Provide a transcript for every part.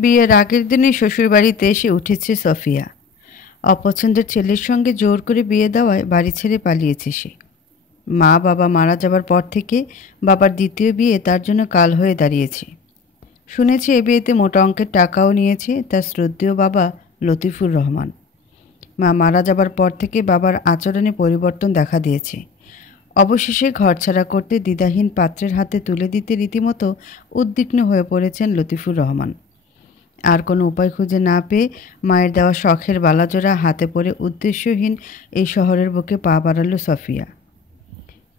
বিয়ের আগের দিনই শ্বশুরবাড়িতে এসে উঠেছে সফিয়া। অপছন্দের ছেলের সঙ্গে জোর করে বিয়ে দেওয়ায় বাড়ি ছেড়ে পালিয়েছে সে। মা বাবা মারা যাবার পর থেকে বাবার দ্বিতীয় বিয়ে তার জন্য কাল হয়ে দাঁড়িয়েছে। শুনেছি এ বিয়েতে মোটা অঙ্কের টাকাও নিয়েছে তার শ্রদ্ধেয় বাবা লতিফুর রহমান। মা মারা যাবার পর থেকে বাবার আচরণে পরিবর্তন দেখা দিয়েছে। অবশেষে ঘরছাড়া করতে দ্বিধাহীন পাত্রের হাতে তুলে দিতে রীতিমতো উদ্বিগ্ন হয়ে পড়েছেন লতিফুর রহমান। আর কোনো উপায় খুঁজে না পেয়ে মায়ের দেওয়া শখের বালাজোড়া হাতে পড়ে উদ্দেশ্যহীন এই শহরের বুকে পা বাড়াল সফিয়া।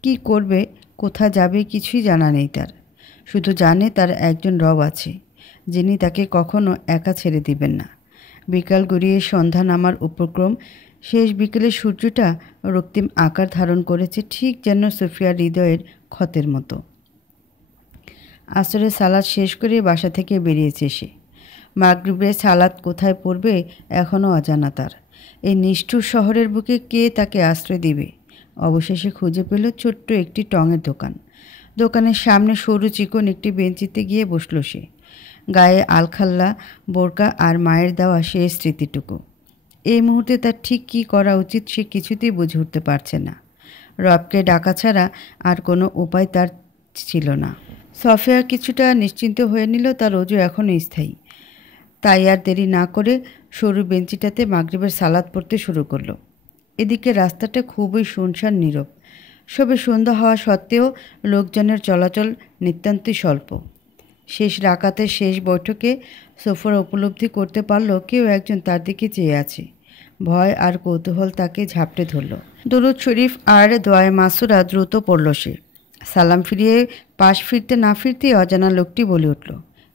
কি করবে, কোথা যাবে কিছুই জানা নেই তার। শুধু জানে তার একজন রব আছে, যিনি তাকে কখনো একা ছেড়ে দিবেন না। বিকাল গড়িয়ে সন্ধ্যা নামার উপক্রম। শেষ বিকেলে সূর্যটা রক্তিম আকার ধারণ করেছে, ঠিক যেন সফিয়ার হৃদয়ের ক্ষতের মতো। আসরে সালাদ শেষ করে বাসা থেকে বেরিয়েছে সে। মাগরিবের সালাদ কোথায় পড়বে এখনও অজানা তার। এই নিষ্ঠুর শহরের বুকে কে তাকে আশ্রয় দিবে? অবশেষে খুঁজে পেল ছোট্ট একটি টঙের দোকান। দোকানের সামনে সরু চিকন একটি বেঞ্চিতে গিয়ে বসল সে। গায়ে আলখাল্লা, বোরকা আর মায়ের দেওয়া শেষ স্মৃতিটুকু। এই মুহূর্তে তার ঠিক কী করা উচিত সে কিছুতেই বুঝে উঠতে পারছে না। রবকে ডাকা ছাড়া আর কোনো উপায় তার ছিল না। সফিয়া কিছুটা নিশ্চিন্ত হয়ে নিল তার অজু এখনও স্থায়ী। তাই আর দেরি না করে সরু বেঞ্চিটাতে মাগরিবের সালাদ পড়তে শুরু করলো। এদিকে রাস্তাটা খুবই শুনশান নীরব। সবে সন্ধ্যা হওয়া সত্ত্বেও লোকজনের চলাচল নিতান্তই স্বল্প। শেষ রাকাতের শেষ বৈঠকে সফর উপলব্ধি করতে পারল কেউ একজন তার দিকে চেয়ে আছে। ভয় আর কৌতূহল তাকে ঝাপটে ধরল। দরুদ শরীফ আর দোয়ায়ে মাসুরা দ্রুত পড়ল সে। সালাম ফিরিয়ে পাশ ফিরতে না ফিরতেই অজানা লোকটি বলে উঠল,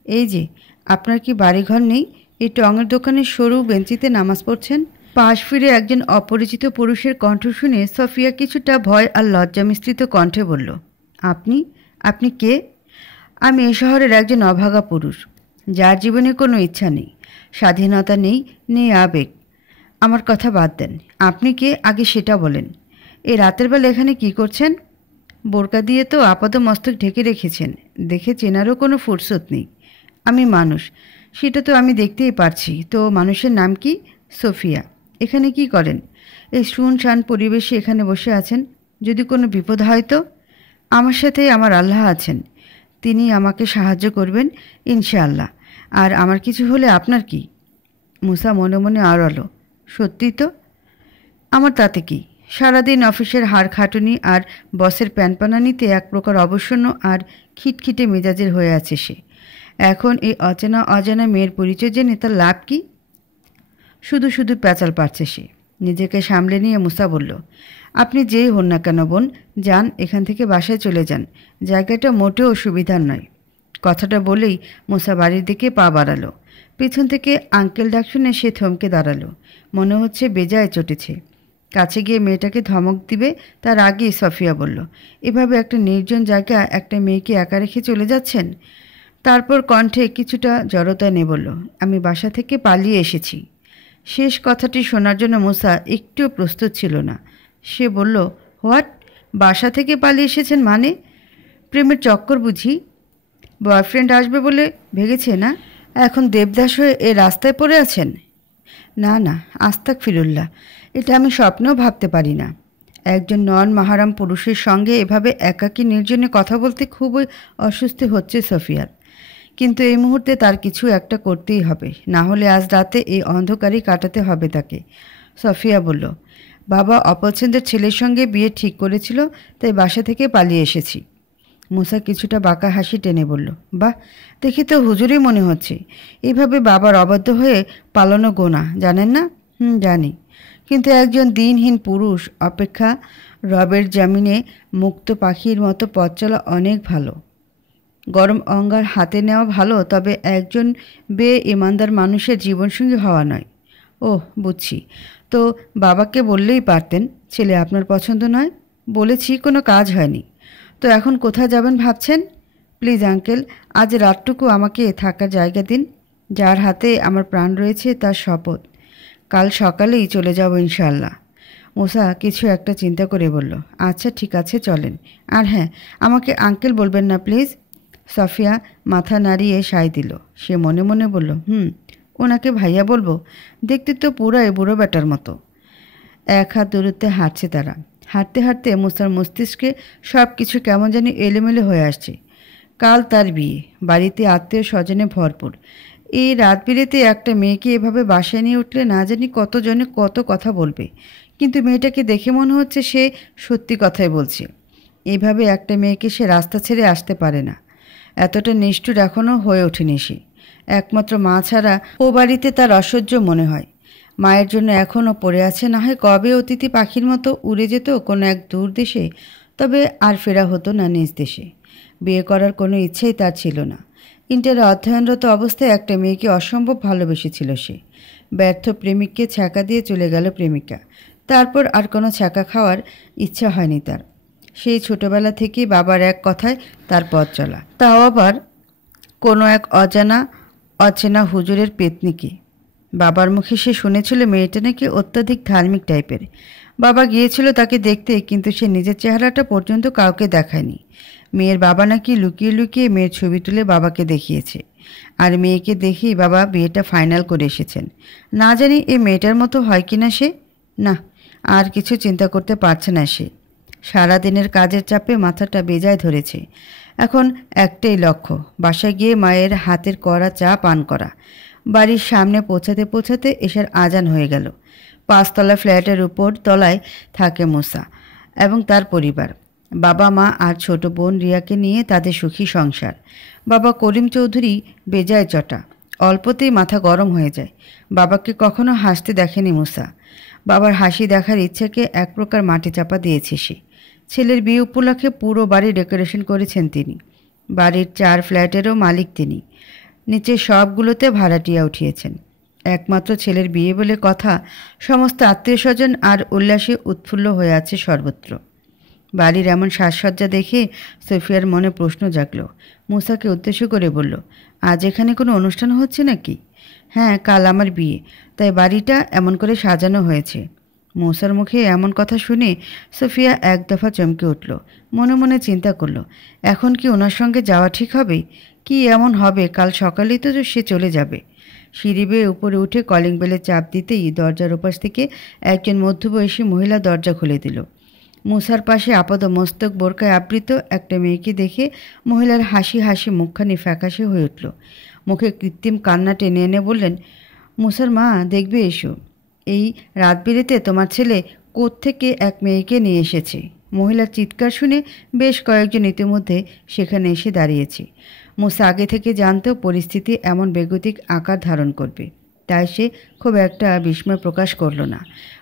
এই যে, আপনার কি বাড়িঘর নেই? এই টঙের দোকানের সরু বেঞ্চিতে নামাজ পড়ছেন? পাশ ফিরে একজন অপরিচিত পুরুষের কণ্ঠ শুনে সফিয়া কিছুটা ভয় আর লজ্জা মিশ্রিত কণ্ঠে বলল, আপনি কে? আমি এ শহরের একজন অভাগা পুরুষ, যার জীবনে কোনো ইচ্ছা নেই, স্বাধীনতা নেই আবেগ। আমার কথা বাদ দেন, আপনি কে আগে সেটা বলেন। এই রাতের বেলা এখানে কি করছেন? বোরকা দিয়ে তো আপাদমস্তক ঢেকে রেখেছেন, দেখে চেনারও কোনো ফুরসত নেই। আমি মানুষ, সেটা তো আমি দেখতেই পারছি। তো মানুষের নাম কি? সফিয়া। এখানে কি করেন? এই শুনশান পরিবেশে এখানে বসে আছেন? যদি কোনো বিপদ হয় তো? আমার সাথে আমার আল্লাহ আছেন, তিনি আমাকে সাহায্য করবেন ইনশাআল্লাহ। আর আমার কিছু হলে আপনার কি? মুসা মনে মনে আওড়ালো, সত্যি তো? আমার তাতে কি? সারাদিন অফিসের হাড় খাটুনি আর বসের প্যানপানানিতে এক প্রকার অবসন্ন আর খিটখিটে মেজাজের হয়ে আছে সে। এখন এই অজানা মেয়ের পরিচয় জেনে তার লাভ কি? শুধু শুধু প্যাচাল পারছে সে। নিজেকে সামলে নিয়ে মুসা বলল, আপনি যেই হন না কেন বোন, যান এখান থেকে বাসায় চলে যান, জায়গাটা মোটেও অসুবিধার নয়। কথাটা বলেই মুসা বাড়ির দিকে পা বাড়ালো। পিছন থেকে আঙ্কেল ডাক শুনে সে থমকে দাঁড়ালো। মনে হচ্ছে বেজায় চটেছে। কাছে গিয়ে মেয়েটাকে ধমক দিবে তার আগেই সফিয়া বলল, এভাবে একটা নির্জন জায়গা একটা মেয়েকে একা রেখে চলে যাচ্ছেন? তারপর কণ্ঠে কিছুটা জড়তা নিয়ে বলল, আমি বাসা থেকে পালিয়ে এসেছি। শেষ কথাটি শোনার জন্য মুসা একটুও প্রস্তুত ছিল না। সে বলল, হোয়াট? বাসা থেকে পালিয়ে এসেছেন মানে? প্রেমের চক্কর বুঝি? বয়ফ্রেন্ড আসবে বলে ভেবেছে না? এখন দেবদাস হয়ে এ রাস্তায় পড়ে আছেন? না, আস্তাগফিরুল্লাহ, এটা আমি স্বপ্নেও ভাবতে পারি না। একজন নন মাহারাম পুরুষের সঙ্গে এভাবে একাকী নির্জনে কথা বলতে খুবই অস্বস্তি হচ্ছে সফিয়ার। কিন্তু এই মুহূর্তে তার কিছু একটা করতেই হবে, না হলে আজ রাতে এই অন্ধকারই কাটাতে হবে তাকে। সফিয়া বলল, বাবা অপছন্দের ছেলের সঙ্গে বিয়ে ঠিক করেছিল, তাই বাসা থেকে পালিয়ে এসেছি। মুসা কিছুটা বাঁকা হাসি টেনে বলল, বাহ, দেখি তো হুজুরই মনে হচ্ছে। এইভাবে বাবার অবাধ্য হয়ে পালানো গোনা, জানেন না? জানি, কিন্তু একজন দিনহীন পুরুষ অপেক্ষা রবের জামিনে মুক্ত পাখির মতো পথ চলা অনেক ভালো। গরম অঙ্গার হাতে নেওয়া ভালো, তবে একজন ইমানদার মানুষের জীবনসঙ্গী হওয়া নয়। ওহ, বুঝছি। তো বাবাকে বললেই পারতেন ছেলে আপনার পছন্দ নয়। বলেছি, কোনো কাজ হয়নি। তো এখন কোথায় যাবেন ভাবছেন? প্লিজ আঙ্কেল, আজ রাতটুকু আমাকে থাকার জায়গা দিন। যার হাতে আমার প্রাণ রয়েছে তার শপথ, কাল সকালেই চলে যাব ইনশাআল্লাহ। মুসা কিছু একটা চিন্তা করে বলল, আচ্ছা ঠিক আছে, চলেন। আর হ্যাঁ, আমাকে আঙ্কেল বলবেন না প্লিজ। সাফিয়া মাথা নাড়িয়ে সায় দিল। সে মনে মনে বলল, ওনাকে ভাইয়া বলবো? দেখতে তো পুরাই বুড়ো বেটার মতো। এক হাত দূরত্বে হাঁটছে তারা। হাঁটতে হাঁটতে মুসার মস্তিষ্কে সব কিছু কেমন জানি এলোমেলো হয়ে আসছে। কাল তার বিয়ে, বাড়িতে আত্মীয় স্বজনে ভরপুর। এই রাত বিরেতে একটা মেয়েকে এভাবে বাসায় নিয়ে উঠলে না জানি কতজনে কত কথা বলবে, কিন্তু মেয়েটাকে দেখে মনে হচ্ছে সে সত্যি কথাই বলছে। এইভাবে একটা মেয়েকে সে রাস্তা ছেড়ে আসতে পারে না। এতটা নিষ্ঠুর এখনও হয়ে ওঠেনি সে। একমাত্র মা ছাড়া ও বাড়িতে তার অসহ্য মনে হয়। মায়ের জন্য এখনও পড়ে আছে, না হয় কবে অতিথি পাখির মতো উড়ে যেত কোনো এক দূর দেশে, তবে আর ফেরা হতো না নিজ দেশে। বিয়ে করার কোনো ইচ্ছেই তার ছিল না। ইন্টারে অধ্যয়নরত অবস্থায় একটা মেয়েকে অসম্ভব ভালোবেসেছিল সে। ব্যর্থ প্রেমিককে ছ্যাঁকা দিয়ে চলে গেল প্রেমিকা। তারপর আর কোনো ছ্যাঁকা খাওয়ার ইচ্ছা হয়নি তার। সেই ছোটবেলা থেকেই বাবার এক কথায় তার পথ চলা, তাও আবার কোনো এক অচেনা হুজুরের পেতনিকে। বাবার মুখে সে শুনেছিল মেয়েটা নাকি অত্যাধিক ধার্মিক টাইপের। বাবা গিয়েছিল তাকে দেখতে, কিন্তু সে নিজের চেহারাটা পর্যন্ত কাউকে দেখায়নি। মেয়ের বাবা নাকি লুকিয়ে লুকিয়ে মেয়ের ছবি তুলে বাবাকে দেখিয়েছে, আর মেয়েকে দেখেই বাবা বিয়েটা ফাইনাল করে এসেছেন। না জানি এই মেয়েটার মতো হয় কিনা সে। না, আর কিছু চিন্তা করতে পারছে না সে। সারাদিনের কাজের চাপে মাথাটা বেজায় ধরেছে। এখন একটাই লক্ষ্য, বাসায় গিয়ে মায়ের হাতের করা চা পান করা। বাড়ির সামনে পৌঁছাতে পৌঁছাতে এশার আজান হয়ে গেল। 5 তলা ফ্ল্যাটের উপর তলায় থাকে মুসা এবং তার পরিবার। বাবা মা আর ছোট বোন রিয়াকে নিয়ে তাদের সুখী সংসার। বাবা করিম চৌধুরী বেজায় চটা, অল্পতেই মাথা গরম হয়ে যায়। বাবাকে কখনো হাসতে দেখেনি মুসা। বাবার হাসি দেখার ইচ্ছাকে এক প্রকার মাটি চাপা দিয়েছে সে। ছেলের বিয়ে উপলক্ষে পুরো বাড়ি ডেকোরেশন করেছেন তিনি। বাড়ির 4 ফ্ল্যাটেরও মালিক তিনি। নিচে সবগুলোতে ভাড়াটিয়া উঠিয়েছেন। একমাত্র ছেলের বিয়ে বলে কথা, সমস্ত আত্মীয় স্বজন আর উল্লাসে উৎফুল্ল হয়ে আছে সর্বত্র। বাড়ির এমন সাজসজ্জা দেখে সোফিয়ার মনে প্রশ্ন জাগল। মুসাকে উদ্দেশ্য করে বলল, আজ এখানে কোনো অনুষ্ঠান হচ্ছে নাকি? হ্যাঁ, কাল আমার বিয়ে, তাই বাড়িটা এমন করে সাজানো হয়েছে। মুসার মুখে এমন কথা শুনে সোফিয়া এক দফা চমকে উঠল। মনে মনে চিন্তা করল, এখন কি ওনার সঙ্গে যাওয়া ঠিক হবে? কি এমন হবে, কাল সকালেই তো সে চলে যাবে। সিঁড়ি বেয়ে উপরে উঠে কলিং বেলে চাপ দিতেই দরজার ওপাশ থেকে একজন মধ্যবয়সী মহিলা দরজা খুলে দিল। মুসার পাশে আপাদ মস্তক বোরকায় আবৃত একটা মেয়েকে দেখে মহিলার হাসি হাসি মুখখানি ফ্যাকাশে হয়ে উঠল। মুখে কৃত্রিম কান্না টেনে এনে বললেন, মুসার মা, দেখবে এসো। এই রাত বিরেতে তোমার ছেলে কোত্থেকে এক মেয়েকে নিয়ে এসেছে। মহিলার চিৎকার শুনে বেশ কয়েকজন ইতিমধ্যে সেখানে এসে দাঁড়িয়েছে। মুসা আগে থেকে জানতেও পরিস্থিতি এমন বেগতিক আকার ধারণ করবে, তাই সে খুব একটা বিস্ময় প্রকাশ করল না।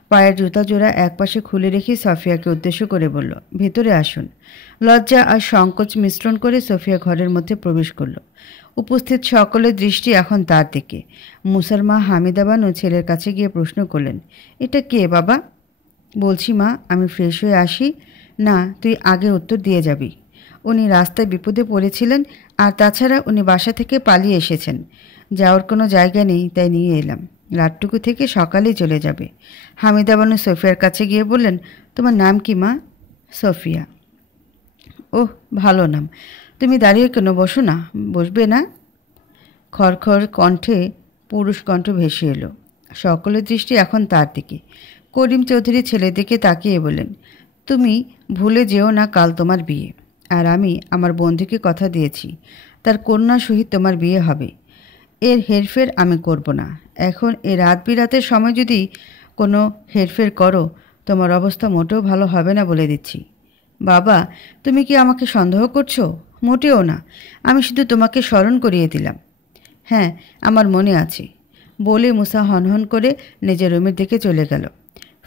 পায়ের জুতা জোড়া একপাশে খুলে রেখে সফিয়াকে উদ্দেশ্য করে বলল, ভেতরে আসুন। লজ্জা আর সংকোচ মিশ্রণ করে সফিয়া ঘরের মধ্যে প্রবেশ করল। উপস্থিত সকলের দৃষ্টি এখন তার দিকে। মুসার মা হামিদা বানু ছেলের কাছে গিয়ে প্রশ্ন করলেন, এটা কে বাবা? বলছি মা, আমি ফ্রেশ হয়ে আসি। না, তুই আগে উত্তর দিয়ে যাবি। উনি রাস্তায় বিপদে পড়েছিলেন, আর তাছাড়া উনি বাসা থেকে পালিয়ে এসেছেন। যাওয়ার কোনো জায়গা নেই, তাই নিয়ে এলাম। রাতটুকু থেকে সকালেই চলে যাবে। হামিদা বানু সোফিয়ার কাছে গিয়ে বললেন, তোমার নাম কি মা? সোফিয়া। ওহ, ভালো নাম। তুমি দাঁড়িয়ে কেন, বসো না। বসবে না? খড়খড় কণ্ঠে পুরুষ কণ্ঠ ভেসে এলো। সকলের দৃষ্টি এখন তার দিকে। করিম চৌধুরী ছেলের দিকে তাকিয়ে বললেন, তুমি ভুলে যেও না, কাল তোমার বিয়ে। আর আমি আমার বন্ধুকে কথা দিয়েছি, তার কন্যার সহিত তোমার বিয়ে হবে। এর হেরফের আমি করব না। এখন এ রাত বিরাতের সময় যদি কোনো হেরফের করো, তোমার অবস্থা মোটেও ভালো হবে না বলে দিচ্ছি। বাবা, তুমি কি আমাকে সন্দেহ করছো? মোটেও না, আমি শুধু তোমাকে স্মরণ করিয়ে দিলাম। হ্যাঁ, আমার মনে আছে, বলে মুসা হনহন করে নিজের রুমের দিকে চলে গেল।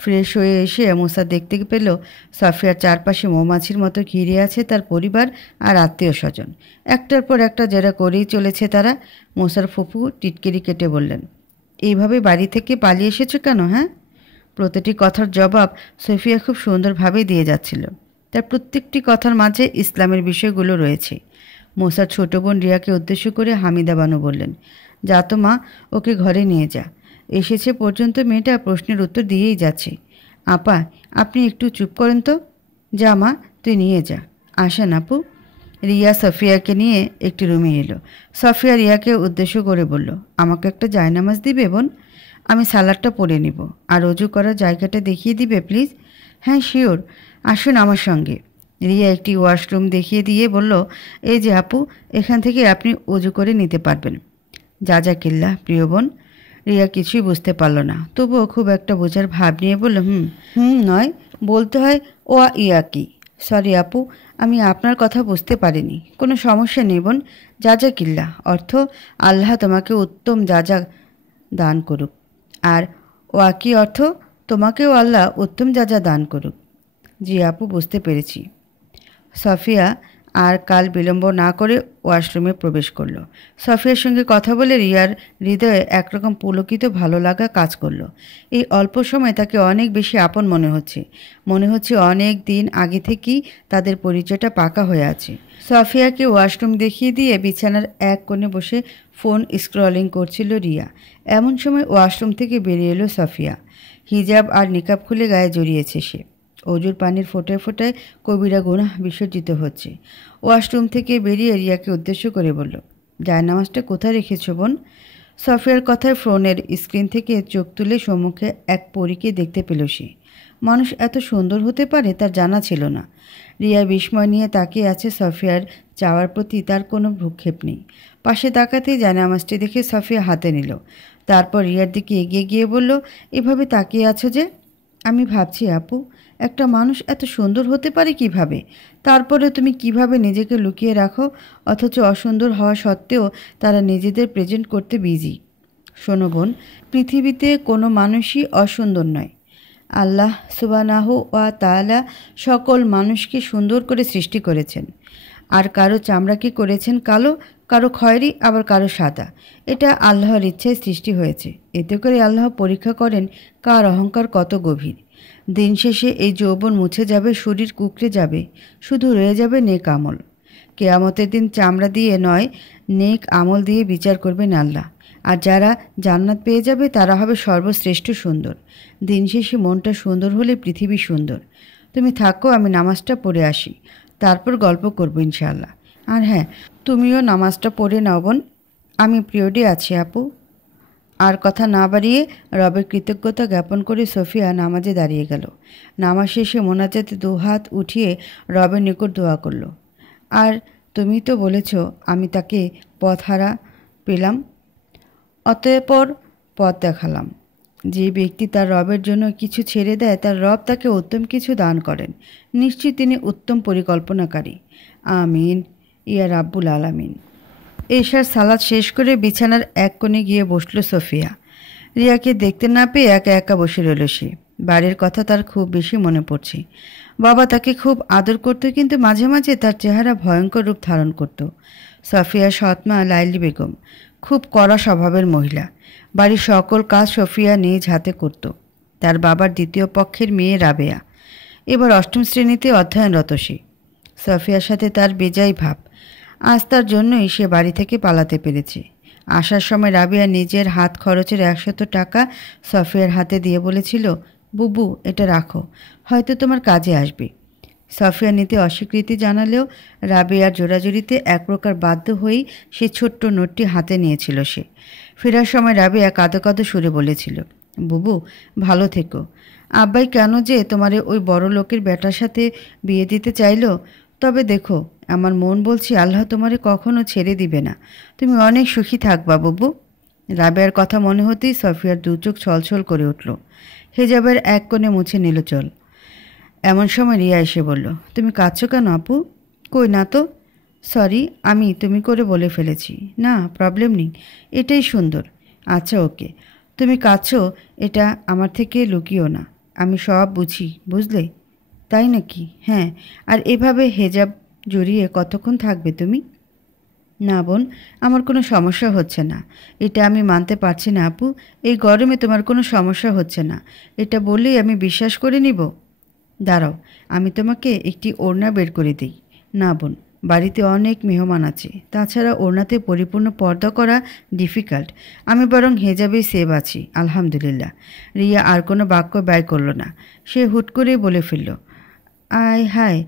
ফ্রেশ হয়ে এসে মুসা দেখতে পেল সফিয়ার চারপাশে মৌমাছির মতো ঘিরে আছে তার পরিবার আর আত্মীয় স্বজন। একটার পর একটা জেরা করেই চলেছে তারা। মুসার ফুফু টিটকিরি কেটে বললেন, এইভাবে বাড়ি থেকে পালিয়ে এসেছো কেন? হ্যাঁ? প্রতিটি কথার জবাব সফিয়া খুব সুন্দরভাবে দিয়ে যাচ্ছিল। তার প্রত্যেকটি কথার মাঝে ইসলামের বিষয়গুলো রয়েছে। মুসার ছোট বোন রিয়াকে উদ্দেশ্য করে হামিদা বানু বললেন, যা তো মা, ওকে ঘরে নিয়ে যা। এসেছে পর্যন্ত মেয়েটা প্রশ্নের উত্তর দিয়েই যাচ্ছে। আপা, আপনি একটু চুপ করেন তো। যা মা, তুই নিয়ে যা। আসেন আপু। রিয়া সফিয়াকে নিয়ে একটি রুমে এলো। সফিয়া রিয়াকে উদ্দেশ্য করে বলল, আমাকে একটা জায়নামাজ দিবে বোন? আমি সালাদটা পরে নিব, আর অজু করার জায়গাটা দেখিয়ে দিবে প্লিজ। হ্যাঁ শিওর, আসুন আমার সঙ্গে। রিয়া একটি ওয়াশরুম দেখিয়ে দিয়ে বলল, এই যে আপু, এখান থেকে আপনি অজু করে নিতে পারবেন। জাজাকিল্লাহ প্রিয় বোন। রিয়া কিছুই বুঝতে পারল না, তবুও খুব একটা বোঝার ভাব নিয়ে বলল, নয়, বলতে হয় ওয়া ইয়াকি। সরি আপু, আমি আপনার কথা বুঝতে পারিনি। কোনো সমস্যা নেই বোন। জাজাকিল্লাহ অর্থ আল্লাহ তোমাকে উত্তম যাজা দান করুক, আর ওয়াকি অর্থ তোমাকেও আল্লাহ উত্তম যাজা দান করুক। জি আপু, বুঝতে পেরেছি। সফিয়া আর কাল বিলম্ব না করে ওয়াশরুমে প্রবেশ করলো। সফিয়ার সঙ্গে কথা বলে রিয়ার হৃদয়ে একরকম পুলকিত ভালো লাগা কাজ করলো। এই অল্প সময় তাকে অনেক বেশি আপন মনে হচ্ছে অনেক দিন আগে থেকেই তাদের পরিচয়টা পাকা হয়ে আছে। সফিয়াকে ওয়াশরুম দেখিয়ে দিয়ে বিছানার এক কোণে বসে ফোন স্ক্রলিং করছিল রিয়া। এমন সময় ওয়াশরুম থেকে বেরিয়ে এলো সফিয়া। হিজাব আর নিকাব খুলে গায়ে জড়িয়েছে সে। অজুর পানির ফোঁটায় ফোঁটায় কবিরা গুনাহ বিসর্জিত হচ্ছে। ওয়াশরুম থেকে বেরিয়ে রিয়াকে উদ্দেশ্য করে বলল, জায়নামাজটা কোথায় রেখেছ বোন? সফিয়ার কথায় ফোনের স্ক্রিন থেকে চোখ তুলে সম্মুখে এক পরীকে দেখতে পেল সে। মানুষ এত সুন্দর হতে পারে তার জানা ছিল না। রিয়া বিস্ময় নিয়ে তাকিয়ে আছে সফিয়ার চাওয়ার প্রতি তার কোনো ভ্রুক্ষেপ নেই। পাশে তাকাতেই জায়নামাজটি দেখে সফিয়া হাতে নিল। তারপর রিয়ার দিকে এগিয়ে গিয়ে বলল, এভাবে তাকিয়ে আছো যে? আমি ভাবছি আপু, একটা মানুষ এত সুন্দর হতে পারে কিভাবে? তারপরে তুমি কিভাবে নিজেকে লুকিয়ে রাখো, অথচ অসুন্দর হওয়া সত্ত্বেও তারা নিজেদের প্রেজেন্ট করতে বিজি। শোনো বোন, পৃথিবীতে কোনো মানুষই অসুন্দর নয়। আল্লাহ সুবহানাহু ওয়া তাআলা সকল মানুষকে সুন্দর করে সৃষ্টি করেছেন। আর কারো চামড়াকে করেছেন কালো, কারো খয়েরি, আবার কারো সাদা। এটা আল্লাহর ইচ্ছায় সৃষ্টি হয়েছে। এতে করে আল্লাহ পরীক্ষা করেন কার অহংকার কত গভীর। দিন শেষে এই যৌবন মুছে যাবে, শরীর কুঁকড়ে যাবে, শুধু রয়ে যাবে নেক আমল। কেয়ামতের দিন চামড়া দিয়ে নয়, নেক আমল দিয়ে বিচার করবেন আল্লাহ। আর যারা জান্নাত পেয়ে যাবে তারা হবে সর্বশ্রেষ্ঠ সুন্দর। দিন শেষে মনটা সুন্দর হলে পৃথিবী সুন্দর। তুমি থাকো, আমি নামাজটা পড়ে আসি, তারপর গল্প করবো ইনশাআল্লাহ। আর হ্যাঁ, তুমিও নামাজটা পড়ে নাও বোন, আমি পিরিয়ডে আছি আপু। আর কথা না বাড়িয়ে রবের কৃতজ্ঞতা জ্ঞাপন করে সফিয়া নামাজে দাঁড়িয়ে গেল। নামাজ শেষে মোনাজাতে দুহাত উঠিয়ে রবের নিকট দোয়া করল। আর তুমি তো বলেছ আমি তাকে পথহারা পেলাম, অতঃপর পথ দেখালাম। যে ব্যক্তি তার রবের জন্য কিছু ছেড়ে দেয় তার রব তাকে উত্তম কিছু দান করেন। নিশ্চয়ই তিনি উত্তম পরিকল্পনাকারী। আমিন ইয়া রাব্বুল আলামিন। এশার সালাদ শেষ করে বিছানার এক কোণে গিয়ে বসল সফিয়া। রিয়াকে দেখতে না পেয়ে একা একা বসে রইল সে। বাড়ির কথা তার খুব বেশি মনে পড়ছে। বাবা তাকে খুব আদর করত, কিন্তু মাঝে মাঝে তার চেহারা ভয়ঙ্কর রূপ ধারণ করত। সফিয়া সৎমা লাইলি বেগম খুব কড়া স্বভাবের মহিলা। বাড়ির সকল কাজ সফিয়া নিজ হাতে করত। তার বাবার দ্বিতীয় পক্ষের মেয়ে রাবেয়া এবার অষ্টম শ্রেণীতে অধ্যয়নরত সে। সফিয়ার সাথে তার বেজায় ভাব। আজ তার জন্যই সে বাড়ি থেকে পালাতে পেরেছে। আসার সময় রাবেয়া নিজের হাত খরচের 100 টাকা সফিয়ার হাতে দিয়ে বলেছিল, বুবু এটা রাখো, হয়তো তোমার কাজে আসবে। সফিয়া নিতে অস্বীকৃতি জানালেও রাবেয়ার জোরাজুরিতে এক প্রকার বাধ্য হয়েই সে ছোট্ট নোটটি হাতে নিয়েছিল সে। ফেরার সময় রাবেয়া কাঁদো কাঁদো সুরে বলেছিল, বুবু ভালো থেকো। আব্বাই কেন যে তোমারে ওই বড় লোকের বেটার সাথে বিয়ে দিতে চাইলো, তবে দেখো আমার মন বলছি আল্লাহ তোমারে কখনো ছেড়ে দিবে না। তুমি অনেক সুখী থাকবা বুবু। রাবেয়ার কথা মনে হতেই সফিয়ার দু চোখ ছলছল করে উঠল। হেজাবের এক কোণে মুছে নিল চল। এমন সময় রিয়া এসে বলল, তুমি কাঁদছো কেন আপু? কই না তো। সরি, আমি তুমি করে বলে ফেলেছি। না প্রবলেম নেই, এটাই সুন্দর। আচ্ছা ওকে, তুমি কাঁদছো এটা আমার থেকে লুকিও না, আমি সব বুঝি বুঝলে। তাই নাকি? হ্যাঁ। আর এভাবে হেজাব জড়িয়ে কতক্ষণ থাকবে তুমি? না বোন, আমার কোনো সমস্যা হচ্ছে না। এটা আমি মানতে পারছি না আপু। এই গরমে তোমার কোনো সমস্যা হচ্ছে না এটা বললেই আমি বিশ্বাস করে নিব? দাঁড়াও, আমি তোমাকে একটি ওড়না বের করে দিই। না বোন, বাড়িতে অনেক মেহমান আছে, তাছাড়া ওড়নাতে পরিপূর্ণ পর্দা করা ডিফিকাল্ট। আমি বরং হেজাবেই সেভ আছি আলহামদুলিল্লাহ। রিয়া আর কোনো বাক্য ব্যয় করল না। সে হুট করেই বলে ফেলল, আয় হায়,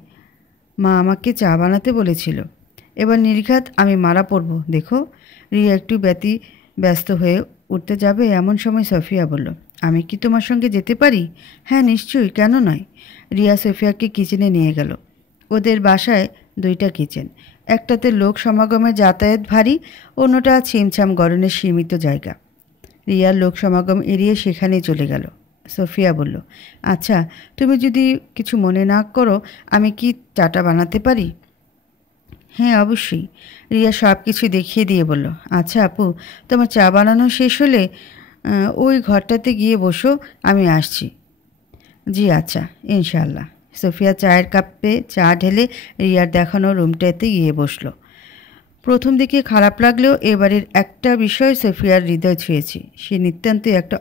মা আমাকে চা বানাতে বলেছিল। এবার নির্ঘাত আমি মারা পড়ব দেখো। রিয়া একটু ব্যস্ত হয়ে উঠতে যাবে এমন সময় সফিয়া বলল, আমি কি তোমার সঙ্গে যেতে পারি? হ্যাঁ নিশ্চয়ই, কেন নয়। রিয়া সফিয়াকে কিচেনে নিয়ে গেল। ওদের বাসায় দুইটা কিচেন, একটাতে লোক সমাগমের যাতায়াত ভারী, অন্যটা ছিমছাম গরনের সীমিত জায়গা। রিয়ার লোক সমাগম এড়িয়ে সেখানেই চলে গেল। সোফিয়া বলল, আচ্ছা তুমি যদি কিছু মনে না করো আমি কি চাটা বানাতে পারি? হ্যাঁ অবশ্যই। রিয়া সব কিছু দেখিয়ে দিয়ে বলল, আচ্ছা আপু, তোমার চা বানানো শেষ হলে ওই ঘরটাতে গিয়ে বসো, আমি আসছি। জি আচ্ছা, ইনশাআল্লাহ। সোফিয়া চায়ের কাপে চা ঢেলে রিয়ার দেখানো রুমটাতে গিয়ে বসলো। প্রথম দিকে খারাপ লাগলেও এবারের একটা বিষয় সোফিয়ার হৃদয় ছুঁয়েছে। সে নিতান্তই একটা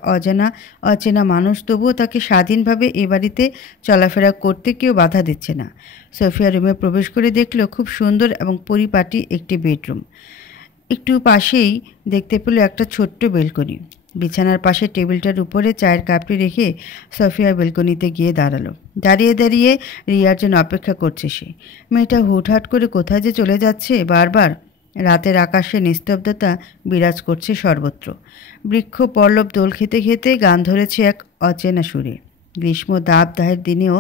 অচেনা মানুষ, তবুও তাকে স্বাধীনভাবে এ বাড়িতে চলাফেরা করতে কেউ বাধা দিচ্ছে না। সোফিয়া রুমে প্রবেশ করে দেখল খুব সুন্দর এবং পরিপাটি একটি বেডরুম। একটু পাশেই দেখতে পেল একটা ছোট্ট বেলকনি। বিছানার পাশে টেবিলটার উপরে চায়ের কাপটি রেখে সোফিয়া বেলকনিতে গিয়ে দাঁড়ালো। দাঁড়িয়ে দাঁড়িয়ে রিয়ার জন্য অপেক্ষা করছে সে। মেয়েটা হুটহাট করে কোথায় যে চলে যাচ্ছে বারবার। রাতের আকাশে নিস্তব্ধতা বিরাজ করছে সর্বত্র। বৃক্ষ পল্লব দোল খেতে খেতে গান ধরেছে এক অচেনা সুরে। গ্রীষ্ম দাবদাহের দিনেও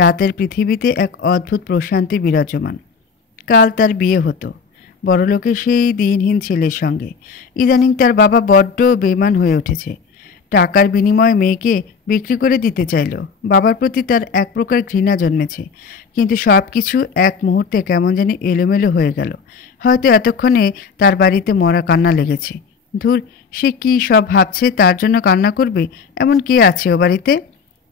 রাতের পৃথিবীতে এক অদ্ভুত প্রশান্তি বিরাজমান। কাল তার বিয়ে হতো বড়লোকের সেই দিনহীন ছেলের সঙ্গে। ইদানিং তার বাবা বড্ড বেইমান হয়ে উঠেছে। টাকার বিনিময়ে মেয়েকে বিক্রি করে দিতে চাইল। বাবার প্রতি তার এক প্রকার ঘৃণা জন্মেছে। কিন্তু সব কিছু এক মুহূর্তে কেমন জানি এলোমেলো হয়ে গেল। হয়তো এতক্ষণে তার বাড়িতে মরা কান্না লেগেছে। ধুর, সে কি সব ভাবছে, তার জন্য কান্না করবে? এমন কে আছে ও বাড়িতে?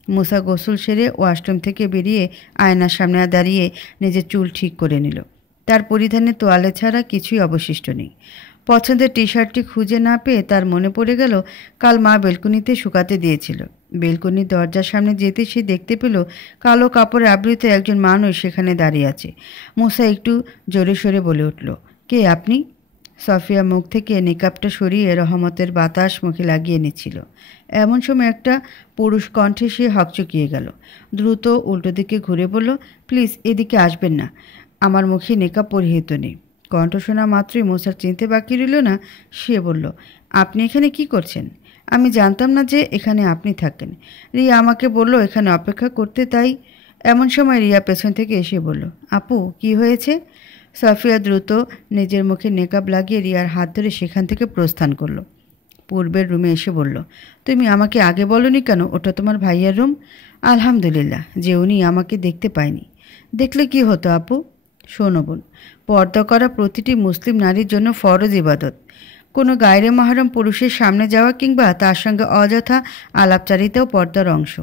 মুসা গোসল সেরে ওয়াশরুম থেকে বেরিয়ে আয়নার সামনে দাঁড়িয়ে নিজের চুল ঠিক করে নিল। তার পরিধানে তোয়ালে ছাড়া কিছুই অবশিষ্ট নেই। পছন্দের টি শার্টটি খুঁজে না পেয়ে তার মনে পড়ে গেল কাল মা বেলকনিতে শুকাতে দিয়েছিল। বেলকনির দরজার সামনে যেতে সে দেখতে পেল কালো কাপড়ে আবৃত একজন মানুষ সেখানে দাঁড়িয়ে আছে। মুসা একটু জোরে সোরে বলে উঠল, কে আপনি? সফিয়া মুখ থেকে নিকাবটা সরিয়ে রহমতের বাতাস মুখে লাগিয়ে নিচ্ছিল। এমন সময় একটা পুরুষ কণ্ঠে সে হকচকিয়ে গেল। দ্রুত উল্টো দিকে ঘুরে বলল, প্লিজ এদিকে আসবেন না, আমার মুখে নেকাব পরিহিত নেই। কণ্ঠ শোনা মাত্রই মুসার চিনতে বাকি রইল না। সে বলল, আপনি এখানে কি করছেন? আমি জানতাম না যে এখানে আপনি থাকেন। রিয়া আমাকে বলল এখানে অপেক্ষা করতে, তাই। এমন সময় রিয়া পেছন থেকে এসে বলল, আপু কি হয়েছে? সাফিয়া দ্রুত নিজের মুখে নেকাব লাগিয়ে রিয়ার হাত ধরে সেখান থেকে প্রস্থান করলো। পূর্বের রুমে এসে বলল, তুমি আমাকে আগে বলনি কেন ওটা তোমার ভাইয়ার রুম? আলহামদুলিল্লাহ যে উনি আমাকে দেখতে পায়নি। দেখলে কি হতো আপু? শোনো বোন, পর্দা করা প্রতিটি মুসলিম নারীর জন্য ফরজ ইবাদত। কোনো গায়রে মাহরম পুরুষের সামনে যাওয়া কিংবা তার সঙ্গে অযথা আলাপচারিতাও পর্দার অংশ।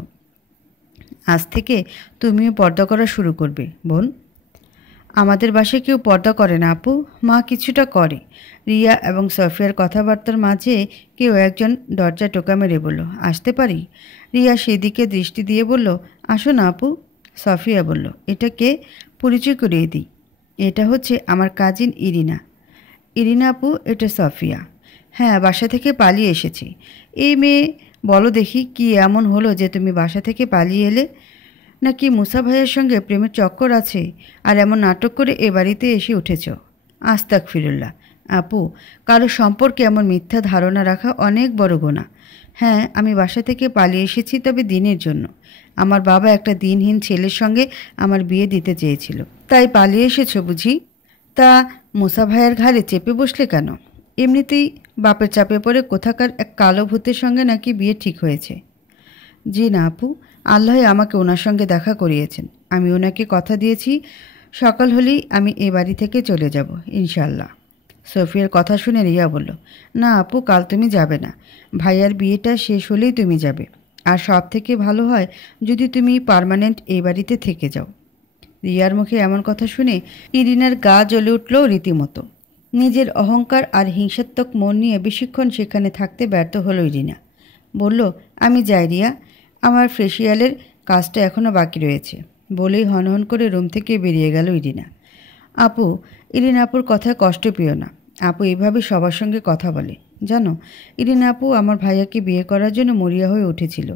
আজ থেকে তুমিও পর্দা করা শুরু করবে বোন। আমাদের বাসায় কেউ পর্দা করে না আপু, মা কিছুটা করে। রিয়া এবং সফিয়ার কথাবার্তার মাঝে কেউ একজন দরজা টোকা মেরে বলল, আসতে পারি? রিয়া সেদিকে দৃষ্টি দিয়ে বলল, আসো না আপু। সফিয়া বলল, এটা কে? পরিচয় করিয়ে দিই। এটা হচ্ছে আমার কাজিন ইরিনা। ইরিনা আপু, এটা সফিয়া। হ্যাঁ, বাসা থেকে পালিয়ে এসেছি। এই মেয়ে, বলো দেখি কি এমন হলো যে তুমি বাসা থেকে পালিয়ে এলে? নাকি মুসা ভাইয়ের সঙ্গে প্রেমের চক্কর আছে আর এমন নাটক করে এ বাড়িতে এসে উঠেছ? আস্তাগফিরুল্লাহ আপু, কারো সম্পর্কে এমন মিথ্যা ধারণা রাখা অনেক বড় গুনাহ। হ্যাঁ, আমি বাসা থেকে পালিয়ে এসেছি, তবে দিনের জন্য। আমার বাবা একটা দিনহীন ছেলের সঙ্গে আমার বিয়ে দিতে চেয়েছিল, তাই পালিয়ে এসেছো বুঝি? তা মুসা ভাইয়ের ঘাড়ে চেপে বসলে কেন? এমনিতেই বাপের চাপে পড়ে কোথাকার এক কালো ভূতের সঙ্গে নাকি বিয়ে ঠিক হয়েছে। জি না আপু, আল্লাহ আমাকে ওনার সঙ্গে দেখা করিয়েছেন। আমি ওনাকে কথা দিয়েছি সকাল হলেই আমি এ বাড়ি থেকে চলে যাব ইনশাল্লাহ। সোফিয়ার কথা শুনে রিয়া বলল, না আপু, কাল তুমি যাবে না। ভাইয়ার বিয়েটা শেষ হলেই তুমি যাবে। আর সব থেকে ভালো হয় যদি তুমি পার্মানেন্ট এই বাড়িতে থেকে যাও। রিয়ার মুখে এমন কথা শুনে ইরিনার গা জ্বলে উঠল রীতিমতো। নিজের অহংকার আর হিংসাত্মক মন নিয়ে বেশিক্ষণ সেখানে থাকতে ব্যর্থ হলো ইরিনা। বলল, আমি যাই রিয়া, আমার ফেসিয়ালের কাজটা এখনও বাকি রয়েছে। বলেই হনহন করে রুম থেকে বেরিয়ে গেল ইরিনা। আপু, ইরিনা আপুর কথায় কষ্ট পেও না। আপু এভাবে সবার সঙ্গে কথা বলে জানো। ইরিনা আপু আমার ভাইয়াকে বিয়ে করার জন্য মরিয়া হয়ে উঠেছিল,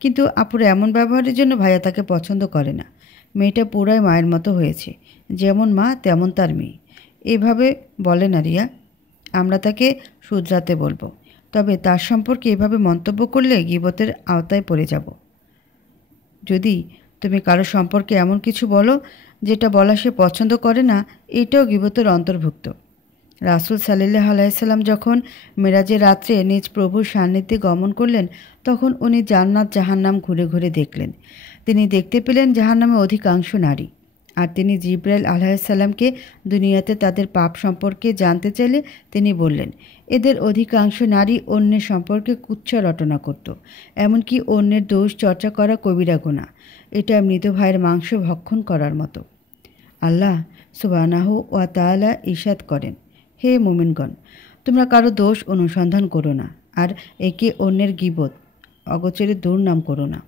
কিন্তু আপুর এমন ব্যবহারের জন্য ভাইয়া তাকে পছন্দ করে না। মেয়েটা পুরাই মায়ের মতো হয়েছে, যেমন মা তেমন তার মেয়ে। এভাবে বলে না রিয়া। আমরা তাকে শুধরাতে বলবো, তবে তার সম্পর্কে এভাবে মন্তব্য করলে গীবতের আওতায় পড়ে যাব। যদি তুমি কারো সম্পর্কে এমন কিছু বলো যেটা বলা সে পছন্দ করে না, এটাও গীবতের অন্তর্ভুক্ত। রাসূল সাল্লাল্লাহু আলাইহি সাল্লাম যখন মেরাজের রাত্রে নিজ প্রভুর সান্নিধ্যে গমন করলেন, তখন উনি জান্নাত জাহান্নাম ঘুরে ঘুরে দেখলেন। তিনি দেখতে পেলেন জাহান্নামে অধিকাংশ নারী। আর তিনি জিবরাইল আলাইহিস সালামকে দুনিয়াতে তাদের পাপ সম্পর্কে জানতে চাইলে তিনি বললেন, এদের অধিকাংশ নারী অন্যের সম্পর্কে কুৎসা রটনা করত, এমনকি অন্যের দোষ চর্চা করা কবিরা গুনাহ। এটা মৃত ভাইয়ের মাংস ভক্ষণ করার মতো। আল্লাহ সুবহানাহু ওয়া তাআলা ইরশাদ করেন, হে মুমিনগণ, তোমরা কারো দোষ অনুসন্ধান করো না, আর একে অন্যের গীবত অগোচরে দুর্নাম করো না।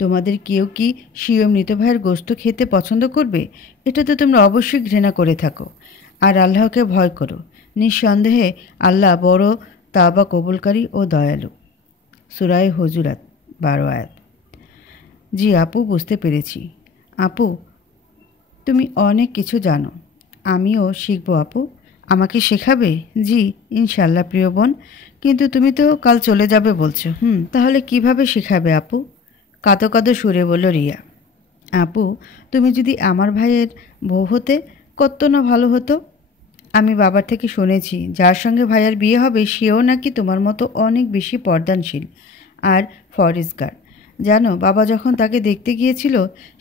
তোমাদের কেউ কি স্বীয় মৃত ভাইয়ের গোশত খেতে পছন্দ করবে? এটা তো তোমরা অবশ্যই ঘৃণা করে থাকো। আর আল্লাহকে ভয় করো, নিঃসন্দেহে আল্লাহ বড় তাওবা কবুলকারী ও দয়ালু। সূরা হুজুরাত 12 আয়াত। জি আপু, বুঝতে পেরেছি। আপু, তুমি অনেক কিছু জানো, আমিও শিখবো আপু। আমাকে শেখাবে? জি ইনশাল্লাহ প্রিয় বোন, কিন্তু তুমি তো কাল চলে যাবে বলছো। তাহলে কিভাবে শেখাবে আপু? কাঁদো কাঁদো সুরে বলল রিয়া। আপু, তুমি যদি আমার ভাইয়ের বউ হতে কত না ভালো হতো। আমি বাবার থেকে শুনেছি যার সঙ্গে ভাইয়ার বিয়ে হবে সেও নাকি তোমার মতো অনেক বেশি পর্দানশীল আর ফরেজগার। জানো, বাবা যখন তাকে দেখতে গিয়েছিল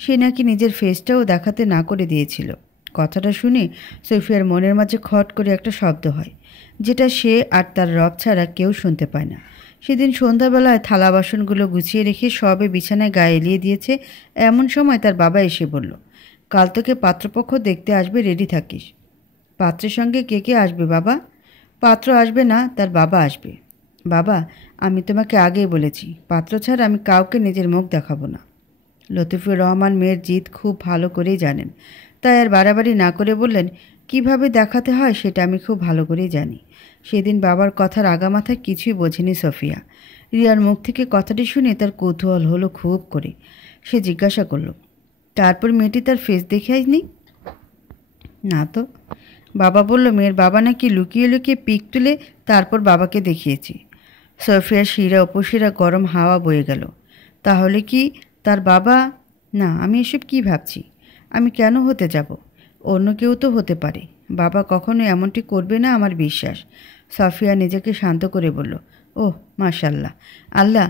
সে নাকি নিজের ফেসটাও দেখাতে না করে দিয়েছিল। কথাটা শুনে সোফিয়ার মনের মাঝে খট করে একটা শব্দ হয়, যেটা সে আর তার রব ছাড়া কেউ শুনতে পায় না। সেদিন সন্ধ্যাবেলায় থালা বাসনগুলো গুছিয়ে রেখে সবে বিছানায় গায়ে এলিয়ে দিয়েছে, এমন সময় তার বাবা এসে বলল, কাল তোকে পাত্রপক্ষ দেখতে আসবে, রেডি থাকিস। পাত্রের সঙ্গে কে কে আসবে বাবা? পাত্র আসবে না, তার বাবা আসবে। বাবা, আমি তোমাকে আগেই বলেছি, পাত্র ছাড়া আমি কাউকে নিজের মুখ দেখাবো না। লতিফুর রহমান মেয়ের জিদ খুব ভালো করেই জানেন, তাই আর বাড়াবাড়ি না করে বললেন, কিভাবে দেখাতে হয় সেটা আমি খুব ভালো করেই জানি। সেদিন বাবার কথার আগামাথায় কিছুই বোঝেনি সোফিয়া। রিয়ার মুখ থেকে কথাটি শুনে তার কৌতূহল হলো খুব করে। সে জিজ্ঞাসা করল, তারপর মেয়েটি তার ফেস দেখে আসনি? না তো। বাবা বলল মেয়ের বাবা নাকি লুকিয়ে লুকিয়ে পিক তুলে তারপর বাবাকে দেখিয়েছি। সোফিয়ার শিরা উপশিরা গরম হাওয়া বয়ে গেল। তাহলে কি তার বাবা? না, আমি এসব কি ভাবছি? আমি কেন হতে যাব? অন্য কেউ তো হতে পারে। বাবা কখনো এমনটি করবে না আমার বিশ্বাস। সাফিয়া নিজেকে শান্ত করে বলল, ওহ মাশাল্লাহ, আল্লাহ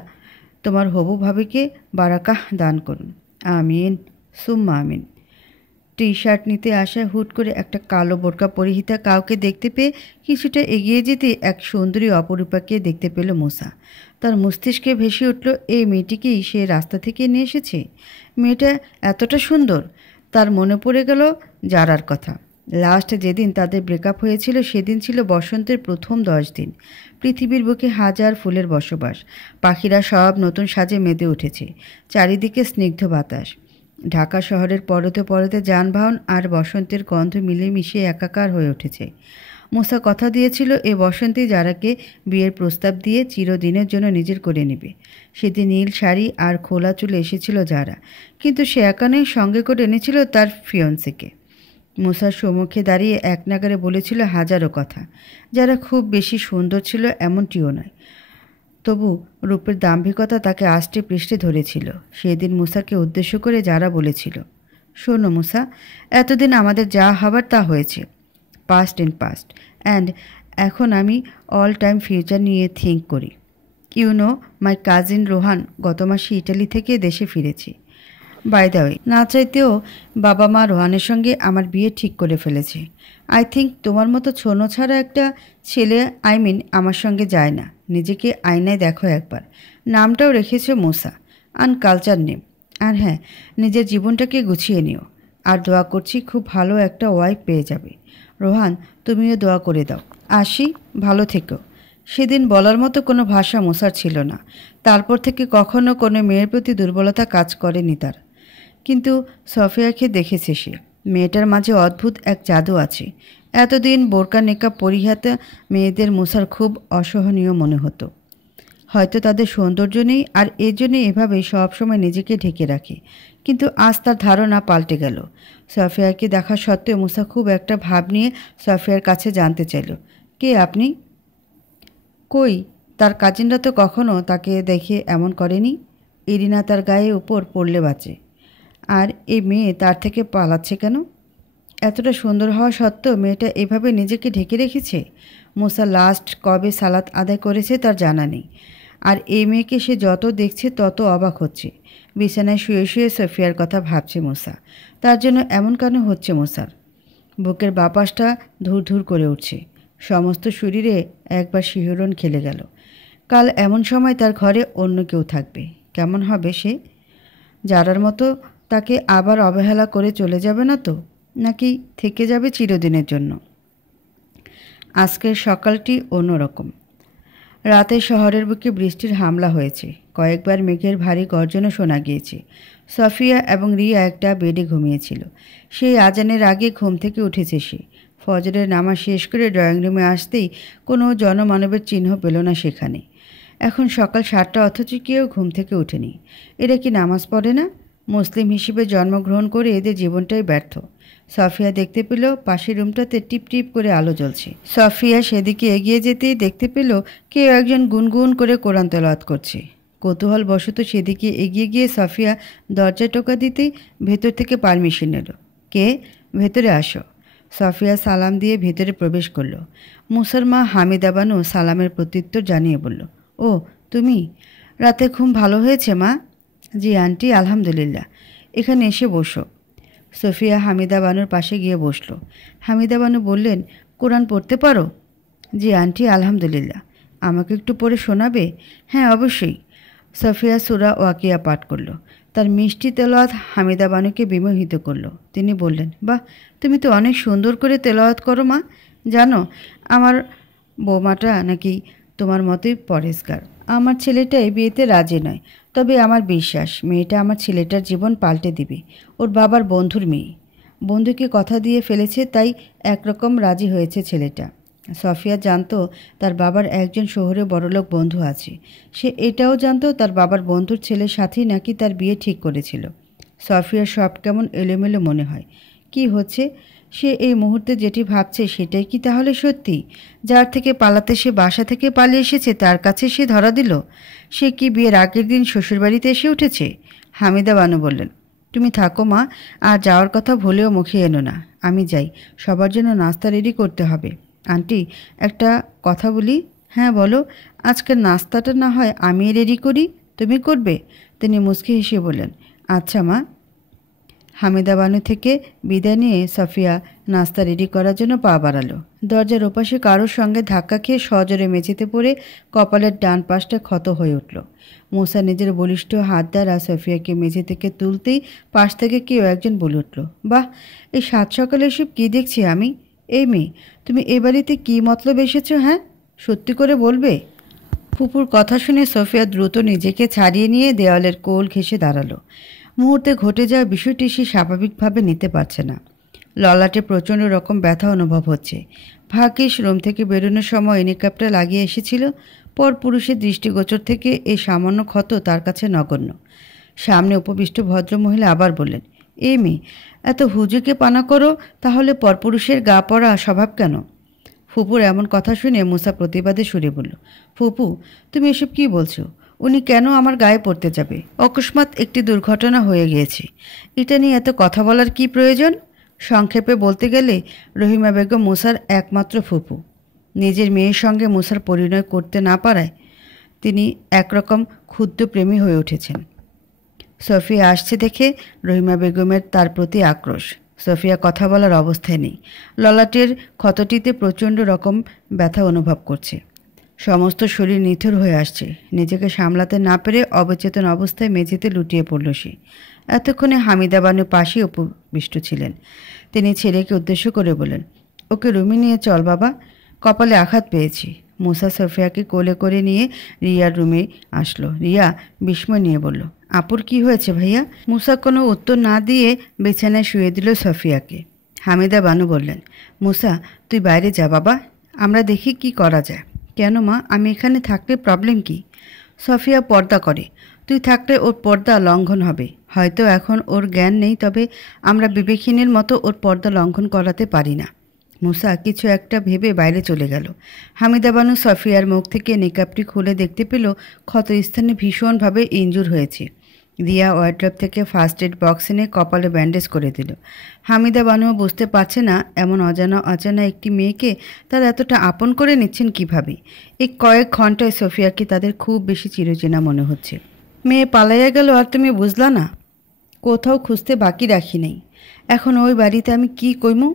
তোমার হবু ভাবিকে বারাকাহ দান করুন। আমিন সুম্মা আমিন। টি শার্ট নিতে আসা হুট করে একটা কালো বোরকা পরিহিতা কাউকে দেখতে পেয়ে কিছুটা এগিয়ে যেতে এক সুন্দরী অপরূপাকে দেখতে পেল মুসা। তার মস্তিষ্কে ভেসে উঠল, এই মেয়েটিকেই সে রাস্তা থেকে নিয়ে এসেছে। মেয়েটা এতটা সুন্দর। তার মনে পড়ে গেল জারার কথা। লাস্ট যেদিন তাদের ব্রেকআপ হয়েছিল সেদিন ছিল বসন্তের প্রথম 10 দিন। পৃথিবীর বুকে হাজার ফুলের বসবাস। পাখিরা সব নতুন সাজে মেতে উঠেছে। চারিদিকে স্নিগ্ধ বাতাস। ঢাকা শহরের পরতে পরতে যানবাহন আর বসন্তের গন্ধ মিলেমিশে একাকার হয়ে উঠেছে। মুসা কথা দিয়েছিল এ বসন্তে জারাকে বিয়ের প্রস্তাব দিয়ে চিরদিনের জন্য নিজের করে নেবে। সেদিন নীল শাড়ি আর খোলা চুলে এসেছিল জারা, কিন্তু সে একানে সঙ্গে করে এনেছিল তার ফিয়ন্সেকে। মুসার সম্মুখে দাঁড়িয়ে এক নাগারে বলেছিল হাজারো কথা। যারা খুব বেশি সুন্দর ছিল এমনটিও নয়, তবু রূপের দাম্ভিকতা তাকে আষ্টে পৃষ্ঠে ধরেছিল। সেদিন মুসাকে উদ্দেশ্য করে যারা বলেছিল, শোনো মুসা, এতদিন আমাদের যা হবার তা হয়েছে, পাস্ট ইন পাস্ট, অ্যান্ড এখন আমি অল টাইম ফিউচার নিয়ে থিঙ্ক করি। You know, my cousin Rohan গত মাসে ইটালি থেকে দেশে ফিরেছে। বাই দ্য ওয়ে, না চাইতেও বাবা মা রোহানের সঙ্গে আমার বিয়ে ঠিক করে ফেলেছে। আই থিঙ্ক তোমার মতো ছোনো ছাড়া একটা ছেলে, আমার সঙ্গে যায় না। নিজেকে আয়নায় দেখো একবার। নামটাও রেখেছে মুসা, আনকালচার নেম। আর হ্যাঁ, নিজের জীবনটাকে গুছিয়ে নিও। আর দোয়া করছি খুব ভালো একটা ওয়াইফ পেয়ে যাবে। রোহান, তুমিও দোয়া করে দাও। আসি, ভালো থেকো। সেদিন বলার মতো কোনো ভাষা মুসার ছিল না। তারপর থেকে কখনো কোনো মেয়ের প্রতি দুর্বলতা কাজ করেনি তার। কিন্তু সফিয়াকে দেখেছে সে, মেয়েটার মাঝে অদ্ভুত এক জাদু আছে। এতদিন বোরকা নেকাব পরিহাতা মেয়েদের মুসার খুব অসহনীয় মনে হতো। হয়তো তাদের সৌন্দর্য নেই, আর এর জন্যই এভাবে সবসময় নিজেকে ঢেকে রাখে। কিন্তু আজ তার ধারণা পাল্টে গেল। সফিয়াকে দেখা সত্ত্বেও মুসা খুব একটা ভাব নিয়ে সফিয়ার কাছে জানতে চাইল, কে আপনি? কই, তার কাজিনরা তো কখনো তাকে দেখে এমন করেনি। ইরিনা তার গায়ে উপর পড়লে বাঁচে, আর এই মেয়ে তার থেকে পালাচ্ছে কেন? এতটা সুন্দর হওয়া সত্ত্বেও মেয়েটা এভাবে নিজেকে ঢেকে রেখেছে। মুসা লাস্ট কবে সালাত আদায় করেছে তার জানা নেই, আর এই মেয়েকে সে যত দেখছে তত অবাক হচ্ছে। বিছানায় শুয়ে শুয়ে সফিয়ার কথা ভাবছে মুসা। তার জন্য এমন কেন হচ্ছে মুসার? বুকের বাপাসটা ধুর ধুর করে উঠছে, সমস্ত শরীরে একবার শিহরণ খেলে গেল। কাল এমন সময় তার ঘরে অন্য কেউ থাকবে, কেমন হবে সে? যারার মতো তাকে আবার অবহেলা করে চলে যাবে না তো, নাকি থেকে যাবে চিরদিনের জন্য? আজকের সকালটি অন্যরকম। রাতে শহরের বুকে বৃষ্টির হামলা হয়েছে, কয়েকবার মেঘের ভারী গর্জনও শোনা গিয়েছে। সফিয়া এবং রিয়া একটা বেডে ঘুমিয়েছিল। সেই আজানের আগে ঘুম থেকে উঠেছে সে। ফজরের নামাজ শেষ করে ড্রয়িং রুমে আসতেই কোনো জনমানবের চিহ্ন পেল না সেখানে। এখন সকাল 7টা, অথচ কেউ ঘুম থেকে ওঠেনি। এরা কি নামাজ পড়ে না? মুসলিম হিসেবে জন্মগ্রহণ করে এদের জীবনটাই ব্যর্থ। সফিয়া দেখতে পেল পাশের রুমটাতে টিপ টিপ করে আলো জ্বলছে। সফিয়া সেদিকে এগিয়ে যেতেই দেখতে পেল কেউ একজন গুনগুন করে কোরআন তেলাওয়াত করছে। কৌতূহল বশত সেদিকে এগিয়ে গিয়ে সফিয়া দরজা টোকা দিতেই ভেতর থেকে পারমিশন এলো। কে? ভেতরে আসো। সফিয়া সালাম দিয়ে ভেতরে প্রবেশ করল। মুসার মা হামিদা বানু সালামের প্রত্যুত্তর জানিয়ে বলল, ও তুমি? রাতে ঘুম ভালো হয়েছে মা? জি আন্টি, আলহামদুলিল্লাহ। এখানে এসে বসো। সফিয়া হামিদা বানুর পাশে গিয়ে বসল। হামিদা বানু বললেন, কোরআন পড়তে পারো? জি আন্টি, আলহামদুলিল্লাহ। আমাকে একটু পড়ে শোনাবে? হ্যাঁ, অবশ্যই। সফিয়া সূরা ওয়াকিয়া পাঠ করল। তার মিষ্টি তেলাওয়াত হামিদা বানুকে বিমোহিত করল। তিনি বললেন, বাহ, তুমি তো অনেক সুন্দর করে তেলাওয়াত করো মা। জানো, আমার বৌমাটা নাকি তোমার মতোই পরেশগার। আমার ছেলেটাই বিয়েতে রাজি নয়, তবে আমার বিশ্বাস মেয়েটা আমার ছেলেটার জীবন পাল্টে দিবে। ওর বাবার বন্ধুর মেয়ে, বন্ধুকে কথা দিয়ে ফেলেছে, তাই একরকম রাজি হয়েছে ছেলেটা। সফিয়া জানতো তার বাবার একজন শহরে বড়লোক বন্ধু আছে। সে এটাও জানতো তার বাবার বন্ধুর ছেলের সাথেই নাকি তার বিয়ে ঠিক করেছিল। সফিয়ার সব কেমন এলোমেলো মনে হয়। কি হচ্ছে? সে এই মুহূর্তে যেটি ভাবছে সেটাই কি তাহলে সত্যি? যার থেকে পালাতে সে বাসা থেকে পালিয়ে এসেছে তার কাছে সে ধরা দিল? সে কি বিয়ের আগের দিন শ্বশুরবাড়িতে এসে উঠেছে? হামিদা বানু বললেন, তুমি থাকো মা, আর যাওয়ার কথা ভুলেও মুখে এনো না। আমি যাই, সবার জন্য নাস্তা রেডি করতে হবে। আন্টি, একটা কথা বলি? হ্যাঁ বলো। আজকের নাস্তাটা না হয় আমি রেডি করি, তুমি করবে? তিনি মুচকি হেসে বললেন, আচ্ছা মা। হামিদা বানু থেকে বিদায় নিয়ে সফিয়া নাস্তা রেডি করার জন্য পা বাড়ালো। দরজার ওপাশে কারোর সঙ্গে ধাক্কা খেয়ে সজোরে মেঝেতে পড়ে কপালের ডান পাশটা ক্ষত হয়ে উঠল। মুসা নিজের বলিষ্ঠ হাত দ্বারা সফিয়াকে মেঝে থেকে তুলতেই পাশ থেকে কেউ একজন বলে উঠল, বাহ, এই সাত সকালে এসব কী দেখছি আমি? এই মেয়ে, তুমি এ বাড়িতে কী মতলব এসেছ? হ্যাঁ, সত্যি করে বলবে? ফুপুর কথা শুনে সফিয়া দ্রুত নিজেকে ছাড়িয়ে নিয়ে দেওয়ালের কোল ঘেঁষে দাঁড়ালো। মুহূর্তে ঘটে যাওয়া বিষয়টি সে স্বাভাবিকভাবে নিতে পারছে না। ললাটে প্রচণ্ড রকম ব্যথা অনুভব হচ্ছে। ভাগ্যিস রুম থেকে বেরোনোর সময় নিকাবটা লাগিয়ে এসেছিল। পরপুরুষের দৃষ্টিগোচর থেকে এই সামান্য ক্ষত তার কাছে নগণ্য। সামনে উপবিষ্ট ভদ্রমহিলা আবার বললেন, এ মেয়ে, এত হুজুকে পানা করো, তাহলে পরপুরুষের গা পড়া স্বভাব কেন? ফুপুর এমন কথা শুনে মুসা প্রতিবাদে সুরে বলল, ফুপু, তুমি এসব কি বলছো? উনি কেন আমার গায়ে পড়তে যাবে? অকস্মাৎ একটি দুর্ঘটনা হয়ে গিয়েছে, এটা নিয়ে এত কথা বলার কি প্রয়োজন? সংক্ষেপে বলতে গেলে রহিমা বেগম মুসার একমাত্র ফুপু। নিজের মেয়ের সঙ্গে মুসার পরিণয় করতে না পারায় তিনি একরকম ক্ষুদ্র প্রেমী হয়ে উঠেছেন। সফিয়া আসছে দেখে রহিমা বেগমের তার প্রতি আক্রোশ। সফিয়া কথা বলার অবস্থায় নেই। ললাটের ক্ষতটিতে প্রচণ্ড রকম ব্যথা অনুভব করছে। সমস্ত শরীর নিথর হয়ে আসছে। নিজেকে সামলাতে না পেরে অবচেতন অবস্থায় মেঝেতে লুটিয়ে পড়ল সে। এতক্ষণে হামিদা বানু পাশেই উপবিষ্ট ছিলেন। তিনি ছেলেকে উদ্দেশ্য করে বলেন, ওকে রুমে নিয়ে চল বাবা, কপালে আঘাত পেয়েছি। মুসা সফিয়াকে কোলে করে নিয়ে রিয়ার রুমে আসলো। রিয়া বিস্ময় নিয়ে বলল, আপুর কি হয়েছে ভাইয়া? মুসা কোনো উত্তর না দিয়ে বিছানায় শুয়ে দিল সফিয়াকে। হামিদা বানু বললেন, মুসা, তুই বাইরে যা বাবা, আমরা দেখি কি করা যায়। কেন মা, আমি এখানে থাকলে প্রবলেম কি? সফিয়া পর্দা করে, তুই থাকলে ওর পর্দা লঙ্ঘন হবে। হয়তো এখন ওর জ্ঞান নেই, তবে আমরা বিবেকহীনের মতো ওর পর্দা লঙ্ঘন করাতে পারি না। মুসা কিছু একটা ভেবে বাইরে চলে গেল। হামিদা বানু সফিয়ার মুখ থেকে নিকাবটি খুলে দেখতে পেল ক্ষতস্থানে ভীষণভাবে ইনজুর হয়েছে। রিয়া ওয়ার্ড্রপ থেকে ফার্স্ট এড বক্স এনে কপালে ব্যান্ডেজ করে দিল। হামিদা বানুও বুঝতে পারছে না এমন অজানা একটি মেয়েকে তারা এতটা আপন করে নিচ্ছেন কিভাবে। এই কয়েক ঘন্টায় সোফিয়াকে তাদের খুব বেশি চিরচেনা মনে হচ্ছে। মেয়ে পালাইয়া গেল আর তুমি বুঝলা না? কোথাও খুঁজতে বাকি রাখি নেই। এখন ওই বাড়িতে আমি কি কইমু?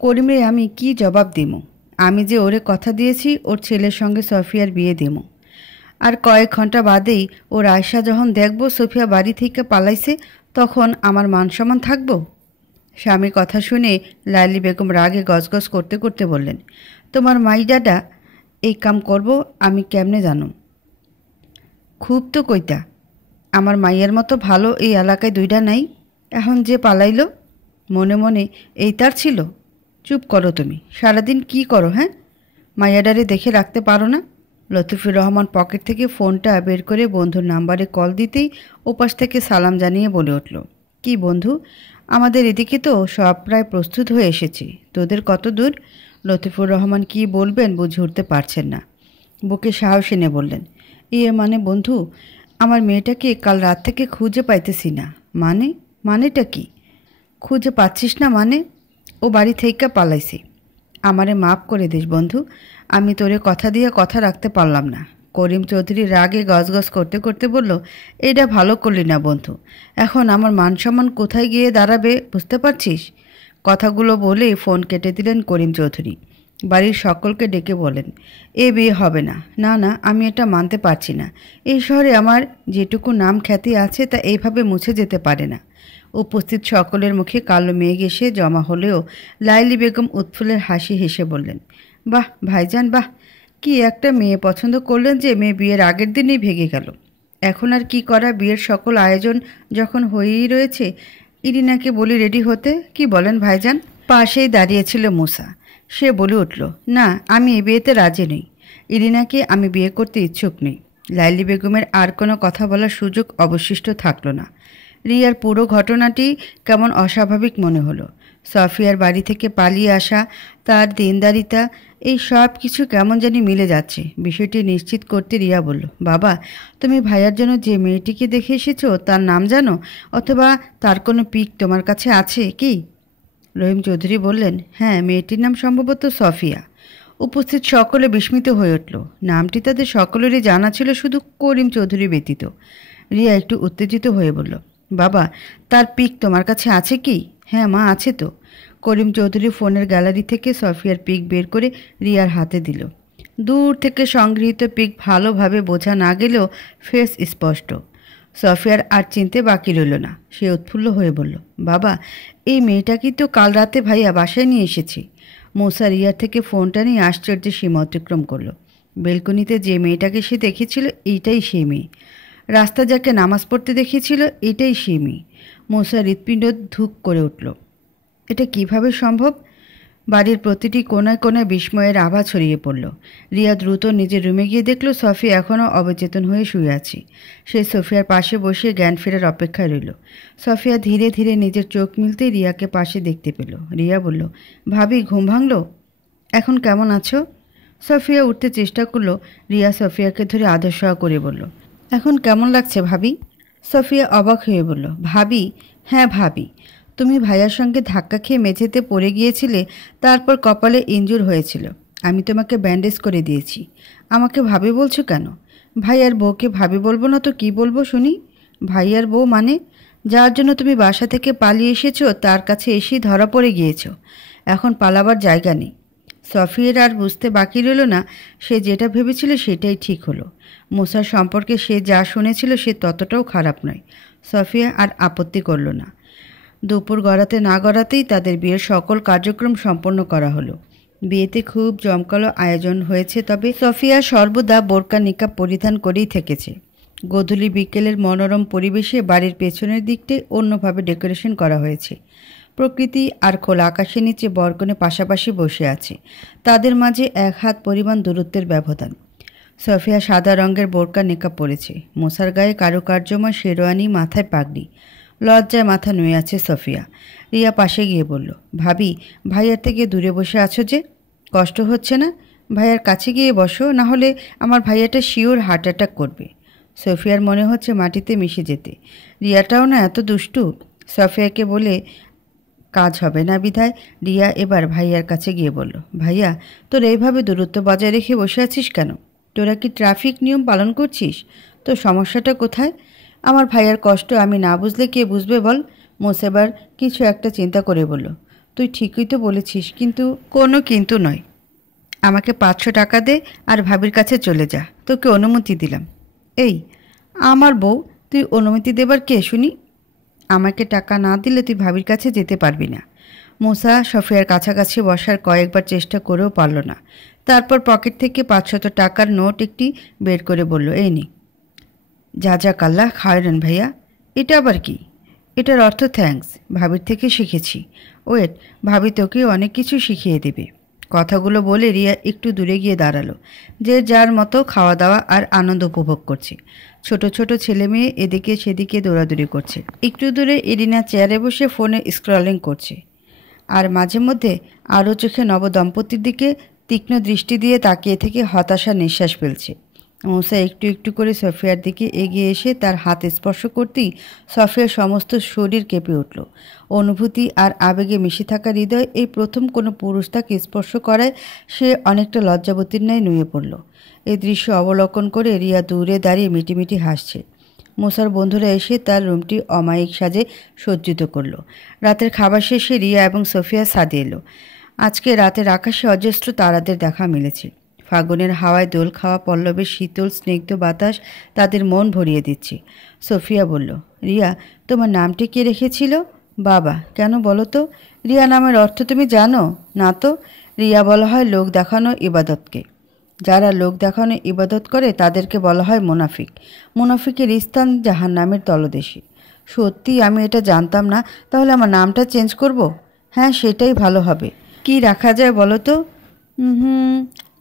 করিমরে আমি কি জবাব দিমু? আমি যে ওরে কথা দিয়েছি ওর ছেলের সঙ্গে সফিয়ার বিয়ে দিমু। আর কয়েক ঘন্টা বাদেই ওর আয়সা যখন দেখব সোফিয়া বাড়ি থেকে পালাইছে, তখন আমার মান সম্মান থাকব? স্বামীর কথা শুনে লাইলি বেগম রাগে গজগজ করতে করতে বললেন, তোমার মাইডাডা এই কাম করব আমি কেমনে জানো? খুব তো কইতা, আমার মাইয়ের মতো ভালো এই এলাকায় দুইটা নাই। এখন যে পালাইলো মনে মনে এই তার ছিল? চুপ করো তুমি, সারাদিন কি করো? হ্যাঁ, মাইয়াডারে দেখে রাখতে পারো না? লতিফুর রহমান পকেট থেকে ফোনটা বের করে বন্ধুর নাম্বারে কল দিতেই ওপাশ থেকে সালাম জানিয়ে বলে উঠল, কি বন্ধু, আমাদের এদিকে তো সব প্রায় প্রস্তুত হয়ে এসেছি, তোদের কত দূর? লতিফুর রহমান কি বলবেন বুঝে উঠতে পারছেন না। বুকে সাহস এনে বললেন, মানে বন্ধু, আমার মেয়েটাকে কাল রাত থেকে খুঁজে পাইতেছি না। মানেটা কি? খুঁজে পাচ্ছিস না মানে? ও বাড়ি থেকে পালাইছে। আমারে মাফ করে দিস বন্ধু, আমি তোরে কথা দিয়ে কথা রাখতে পারলাম না। করিম চৌধুরী রাগে গজগজ করতে করতে বলল, এইটা ভালো করলি না বন্ধু, এখন আমার মান সম্মান কোথায় গিয়ে দাঁড়াবে বুঝতে পারছিস? কথাগুলো বলেই ফোন কেটে দিলেন করিম চৌধুরী। বাড়ির সকলকে ডেকে বলেন, এ বিয়ে হবে না। না না, আমি এটা মানতে পারছি না। এই শহরে আমার যেটুকু নাম খ্যাতি আছে তা এইভাবে মুছে যেতে পারে না। উপস্থিত সকলের মুখে কালো মেঘ এসে জমা হলেও লাইলি বেগম উৎফুল্লের হাসি হেসে বললেন, বাহ ভাইজান বাহ, কি একটা মেয়ে পছন্দ করলেন যে মেয়ে বিয়ের আগের দিনেই ভেঙে গেল। এখন আর কি করা, বিয়ের সকল আয়োজন যখন হয়েই রয়েছে, ইরিনাকে বলি রেডি হতে। কি বলেন ভাইজান? পাশেই দাঁড়িয়েছিল মুসা। সে বলে উঠল, না, আমি এই বিয়েতে রাজি নই। ইরিনাকে আমি বিয়ে করতে ইচ্ছুক নই। লাইলি বেগমের আর কোনো কথা বলার সুযোগ অবশিষ্ট থাকল না। রিয়ার পুরো ঘটনাটি কেমন অস্বাভাবিক মনে হলো। সফিয়ার বাড়ি থেকে পালিয়ে আসা, তার দিনদারিতা, এই সব কিছু কেমন জানি মিলে যাচ্ছে। বিষয়টি নিশ্চিত করতে রিয়া বলল, বাবা, তুমি ভাইয়ার জন্য যে মেয়েটিকে দেখে এসেছো তার নাম জানো? অথবা তার কোনো পিক তোমার কাছে আছে কি? রহিম চৌধুরী বললেন, হ্যাঁ, মেয়েটির নাম সম্ভবত সফিয়া। উপস্থিত সকলে বিস্মিত হয়ে উঠল। নামটি তাদের সকলেরই জানা ছিল, শুধু করিম চৌধুরী ব্যতীত। রিয়া একটু উত্তেজিত হয়ে বলল, বাবা, তার পিক তোমার কাছে আছে কি? হ্যাঁ মা, আছে তো। করিম চৌধুরী ফোনের গ্যালারি থেকে সফিয়ার পিক বের করে রিয়ার হাতে দিল। দূর থেকে সংগৃহীত পিক ভালোভাবে বোঝা না গেলেও ফেস স্পষ্ট। সফিয়ার আর চিনতে বাকি রইল না। সে উৎফুল্ল হয়ে বলল, বাবা, এই মেয়েটাকেই তো কাল রাতে ভাইয়া বাসায় নিয়ে এসেছি। মৌসা রিয়ার থেকে ফোনটা নিয়ে আশ্চর্যের সীমা অতিক্রম করল। বেলকনিতে যে মেয়েটাকে সে দেখেছিল এইটাই সেই মেয়ে। রাস্তা যাকে নামাজ পড়তে দেখিয়েছিল এটাই সেই মেয়ে। মৌসা হৃৎপিণ্ড ধুক করে উঠল। এটা কিভাবে সম্ভব? বাড়ির প্রতিটি কোনায় কোনায় বিস্ময়ের আভা ছড়িয়ে পড়ল। রিয়া দ্রুত নিজের রুমে গিয়ে দেখল সফিয়া এখনও অবচেতন হয়ে শুয়ে আছে। সে সফিয়ার পাশে বসে জ্ঞান ফেরার অপেক্ষায় রইল। সফিয়া ধীরে ধীরে নিজের চোখ মিলতেই রিয়াকে পাশে দেখতে পেল। রিয়া বলল, ভাবি, ঘুম ভাঙল? এখন কেমন আছো? সফিয়া উঠতে চেষ্টা করল। রিয়া সফিয়াকে ধরে আদর সহ করে বলল, এখন কেমন লাগছে ভাবি? সফিয়া অবাক হয়ে বলল, ভাবি? হ্যাঁ ভাবি, তুমি ভাইয়ার সঙ্গে ধাক্কা খেয়ে মেঝেতে পড়ে গিয়েছিলে, তারপর কপালে ইনজুর হয়েছিল। আমি তোমাকে ব্যান্ডেজ করে দিয়েছি। আমাকে ভাবি বলছো কেন? ভাইয়ার বউকে ভাবি বলবো না তো কি বলবো শুনি? ভাইয়ার বউ মানে? যার জন্য তুমি বাসা থেকে পালিয়ে এসেছো তার কাছে এসেই ধরা পড়ে গিয়েছো। এখন পালাবার জায়গা নেই। সফিয়ার আর বুঝতে বাকি রইল না সে যেটা ভেবেছিল সেটাই ঠিক হলো। মুসার সম্পর্কে সে যা শুনেছিল সে ততটাও খারাপ নয়। সফিয়া আর আপত্তি করল না। দুপুর গড়াতে না গড়াতেই তাদের বিয়ের সকল কার্যক্রম সম্পন্ন করা হলো। বিয়েতে খুব জমকালো আয়োজন হয়েছে, তবে সফিয়া সর্বদা বোরকা নিকাব পরিধান করেই থেকেছে। গোধূলি বিকেলের মনোরম পরিবেশে বাড়ির পেছনের দিকটাই অন্যভাবে ডেকোরেশন করা হয়েছে। প্রকৃতি আর খোলা আকাশের নিচে বরকনে পাশাপাশি বসে আছে। তাদের মাঝে এক হাত পরিমাণ দূরত্বের ব্যবধান। সফিয়া সাদা রঙের বোরকা নিকাব পরেছে, মোসার গায়ে কারুকার্যময় শেরওয়ানি, মাথায় পাগড়ি। লজ্জায় মাথা নুয়ে আছে সফিয়া। রিয়া পাশে গিয়ে বলল, ভাবি, ভাইয়ার থেকে দূরে বসে আছো যে, কষ্ট হচ্ছে না? ভাইয়ার কাছে গিয়ে বসো, না হলে আমার ভাইয়াটা শিওর হার্ট অ্যাটাক করবে। সফিয়ার মনে হচ্ছে মাটিতে মিশে যেতে। রিয়াটাও না এত দুষ্টু। সফিয়াকে বলে কাজ হবে না বিধায় রিয়া এবার ভাইয়ার কাছে গিয়ে বলল, ভাইয়া, তোর এইভাবে দূরত্ব বজায় রেখে বসে আছিস কেন? তোরা কি ট্রাফিক নিয়ম পালন করছিস? তোর সমস্যাটা কোথায়? আমার ভাইয়ার কষ্ট আমি না বুঝলে কে বুঝবে বল? মোসেবার কিছু একটা চিন্তা করে বলল, তুই ঠিকই তো বলেছিস, কিন্তু কোনো কিন্তু নয়। আমাকে 500 টাকা দে আর ভাবির কাছে চলে যা, তোকে অনুমতি দিলাম। এই আমার বউ, তুই অনুমতি দেবার কে শুনি? আমাকে টাকা না দিলে তুই ভাবির কাছে যেতে পারবি না। মুসা সফিয়ার কাছাকাছি বসার কয়েকবার চেষ্টা করেও পারল না। তারপর পকেট থেকে 500 টাকার নোট একটি বের করে বলল, এই নি। জাজাকাল্লাহ খায়রান ভাইয়া। এটা আবার কি? এটার অর্থ থ্যাঙ্কস, ভাবির থেকে শিখেছি। ওয়েট, ভাবি তোকে অনেক কিছু শিখিয়ে দেবে। কথাগুলো বলে রিয়া একটু দূরে গিয়ে দাঁড়ালো। যে যার মতো খাওয়া দাওয়া আর আনন্দ উপভোগ করছে। ছোট ছোট ছেলে মেয়ে এদিকে সেদিকে দৌড়াদৌড়ি করছে। একটু দূরে এরিনা চেয়ারে বসে ফোনে স্ক্রলিং করছে, আর মাঝে মধ্যে আরও চোখে নবদম্পতির দিকে তীক্ষ্ণ দৃষ্টি দিয়ে তাকিয়ে থেকে হতাশা নিঃশ্বাস ফেলছে। মুসা একটু একটু করে সফিয়ার দিকে এগিয়ে এসে তার হাত স্পর্শ করতেই সফিয়ার সমস্ত শরীর কেঁপে উঠল। অনুভূতি আর আবেগে মিশে থাকা হৃদয় এই প্রথম কোনো পুরুষ তাকে স্পর্শ করায় সে অনেকটা লজ্জাবতীর ন্যায় নুয়ে পড়ল। এই দৃশ্য অবলোকন করে রিয়া দূরে দাঁড়িয়ে মিটিমিটি হাসছে। মুসার বন্ধুরা এসে তার রুমটি অমায়িক সাজে সজ্জিত করল। রাতের খাবার শেষে রিয়া এবং সফিয়া ছাদে এলো। আজকে রাতের আকাশে অজস্র তারাদের দেখা মিলেছে। ফাগুনের হাওয়ায় দোল খাওয়া পল্লবের শীতল স্নিগ্ধ বাতাস তাদের মন ভরিয়ে দিচ্ছে। সফিয়া বলল, রিয়া, তোমার নামটি কে রেখেছিল? বাবা। কেন বলো তো? রিয়া নামের অর্থ তুমি জানো না তো? রিয়া বলা হয় লোক দেখানো ইবাদতকে। যারা লোক দেখানো ইবাদত করে তাদেরকে বলা হয় মুনাফিক। মুনাফিকের স্থান জাহান্নামের তলদেশে। সত্যি আমি এটা জানতাম না। তাহলে আমার নামটা চেঞ্জ করব? হ্যাঁ, সেটাই ভালো হবে। কি রাখা যায় বলো তো?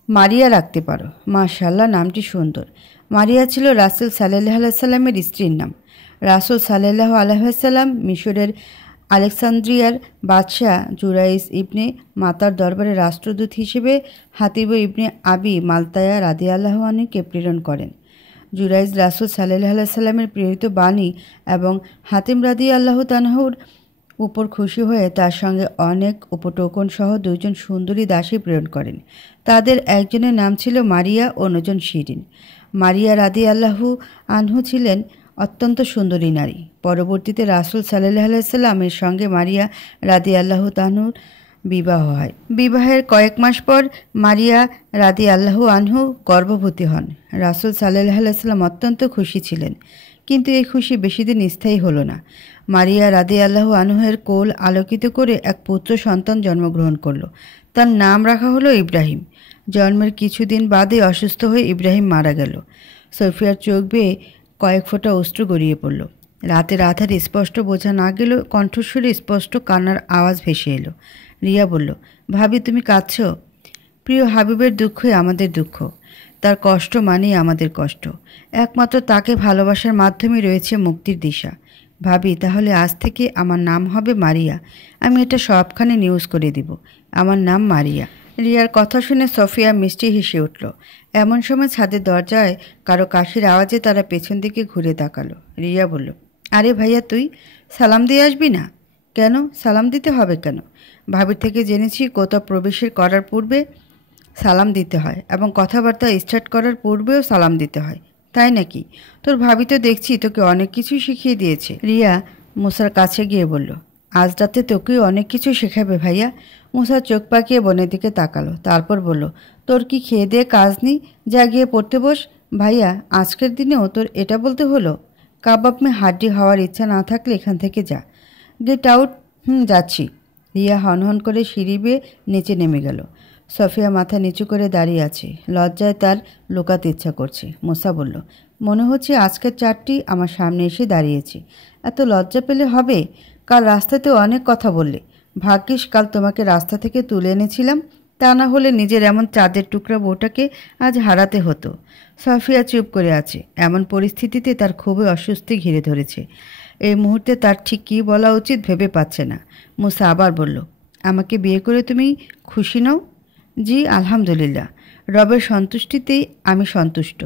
মারিয়া রাখতে পারো। মাশাআল্লাহ, নামটি সুন্দর। মারিয়া ছিল রাসূল সাল্লাল্লাহু আলাইহি সাল্লামের স্ত্রীর নাম। রাসূল সাল্লাল্লাহু আলাইহি সাল্লাম মিশরের আলেকসান্দ্রিয়ার বাদশাহ জুরাইস ইবনে মাতার দরবারে রাষ্ট্রদূত হিসেবে হাতিব ইবনে আবি মালতায়া রাদিয়াল্লাহু আনহুকে প্রেরণ করেন। জুরাইজ রাসূল সাল্লাল্লাহু আলাইহি সাল্লামের প্রেরিত বাণী এবং হাতিম রাদিয়াল্লাহু তাআলার উপর খুশি হয়ে তার সঙ্গে অনেক উপটোকন সহ 2 জন সুন্দরী দাসী প্রেরণ করেন। তাদের একজনের নাম ছিল মারিয়া, অন্যজন শিরিন। মারিয়া রাদিয়াল্লাহু আনহু ছিলেন অত্যন্ত সুন্দরী নারী। পরবর্তীতে রাসূল সাল্লাল্লাহু আলাইহি সাল্লামের সঙ্গে মারিয়া রাদিয়াল্লাহু তাআলার বিবাহ হয়। বিবাহের কয়েক মাস পর মারিয়া রাদিয়াল্লাহু আনহু গর্ভবতী হন। রাসূল সাল্লাল্লাহু আলাইহি সাল্লাম অত্যন্ত খুশি ছিলেন, কিন্তু এই খুশি বেশিদিন স্থায়ী হলো না। মারিয়া রাদিয়াল্লাহু আনহুর কোল আলোকিত করে এক পুত্র সন্তান জন্মগ্রহণ করল। তার নাম রাখা হলো ইব্রাহিম। জন্মের কিছুদিন বাদে অসুস্থ হয়ে ইব্রাহিম মারা গেল। সফিয়ার চোখ বেয়ে কয়েক ফোঁটা অশ্রু গড়িয়ে পড়ল। রাতের আধারে স্পষ্ট বোঝা না গেলেও কণ্ঠস্বরে স্পষ্ট কান্নার আওয়াজ ভেসে এলো। রিয়া বলল, ভাবি, তুমি কাঁদছ? প্রিয় হাবিবের দুঃখই আমাদের দুঃখ, তার কষ্ট মানেই আমাদের কষ্ট। একমাত্র তাকে ভালোবাসার মাধ্যমে রয়েছে মুক্তির দিশা। ভাবি, তাহলে আজ থেকে আমার নাম হবে মারিয়া। আমি এটা সবখানে নিউজ করে দিব, আমার নাম মারিয়া। রিয়ার কথা শুনে সফিয়া মিষ্টি হেসে উঠল। এমন সময় ছাদের দরজায় কারো কাশির আওয়াজে তারা পেছন দিকে ঘুরে তাকালো। রিয়া বলল, আরে ভাইয়া, তুই সালাম দিয়ে আসবি না? কেন? সালাম দিতে হবে কেন? ভাবির থেকে জেনেছি কোথাও প্রবেশের করার পূর্বে সালাম দিতে হয় এবং কথাবার্তা স্টার্ট করার পূর্বেও সালাম দিতে হয়। তাই নাকি? তোর ভাবি তো দেখছি তোকে অনেক কিছু শিখিয়ে দিয়েছে। রিয়া মুসার কাছে গিয়ে বলল, আজ রাতে তোকেও অনেক কিছু শেখাবে ভাইয়া। মুসা চোখ পাকিয়ে বোনের দিকে তাকালো, তারপর বলল, তোর কি খেয়ে দিয়ে কাজ নেই? যা গিয়ে পড়তে বস। ভাইয়া, আজকের দিনেও তোর এটা বলতে হলো? কাবাব মে হাড্ডি হওয়ার ইচ্ছা না থাকলে এখান থেকে যা। Get out. যাচ্ছি। রিয়া হনহন করে সিঁড়ি বেয়ে নিচে নেমে গেল। সফিয়া মাথা নিচু করে দাঁড়িয়ে আছে। লজ্জায় তার লুকাতে ইচ্ছা করছে। মুসা বলল, মনে হচ্ছে আজকের চারটি আমার সামনে এসে দাঁড়িয়েছে। এত লজ্জা পেলে হবে? কাল রাস্তাতে অনেক কথা বললে। ভাগ্যিস কাল তোমাকে রাস্তা থেকে তুলে এনেছিলাম, তা না হলে নিজের এমন চাঁদের টুকরা বউটাকে আজ হারাতে হতো। সাফিয়া চুপ করে আছে। এমন পরিস্থিতিতে তার খুবই অস্বস্তি ঘিরে ধরেছে। এই মুহূর্তে তার ঠিক কী বলা উচিত ভেবে পাচ্ছে না। মুসা আবার বলল, আমাকে বিয়ে করে তুমি খুশি নও? জি, আলহামদুলিল্লাহ। রবের সন্তুষ্টিতেই আমি সন্তুষ্ট।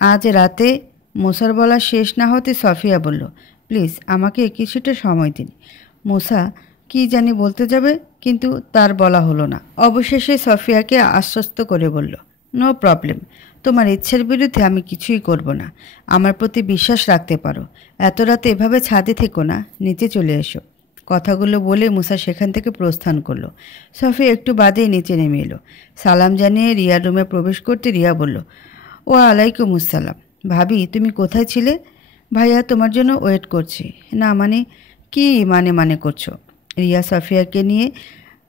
আজ রাতে মুসার বলা শেষ না হতে সফিয়া বলল, প্লিজ আমাকে কিছুটা সময় দিন। মুসা কি জানি বলতে যাবে, কিন্তু তার বলা হলো না। অবশেষে সফিয়াকে আশ্বস্ত করে বলল, নো প্রবলেম, তোমার ইচ্ছের বিরুদ্ধে আমি কিছুই করব না। আমার প্রতি বিশ্বাস রাখতে পারো। এত রাতে এভাবে ছাদে থেকো না, নিচে চলে এসো। কথাগুলো বলে মুসা সেখান থেকে প্রস্থান করলো। সফিয়া একটু বাদেই নিচে নেমে এলো। সালাম জানিয়ে রিয়ার রুমে প্রবেশ করতে রিয়া বলল, ও আলাইকুম আসসালাম। ভাবি, তুমি কোথায় ছিলে? ভাইয়া তোমার জন্য ওয়েট করছি। না মানে কি মানে করছো? রিয়া সফিয়াকে নিয়ে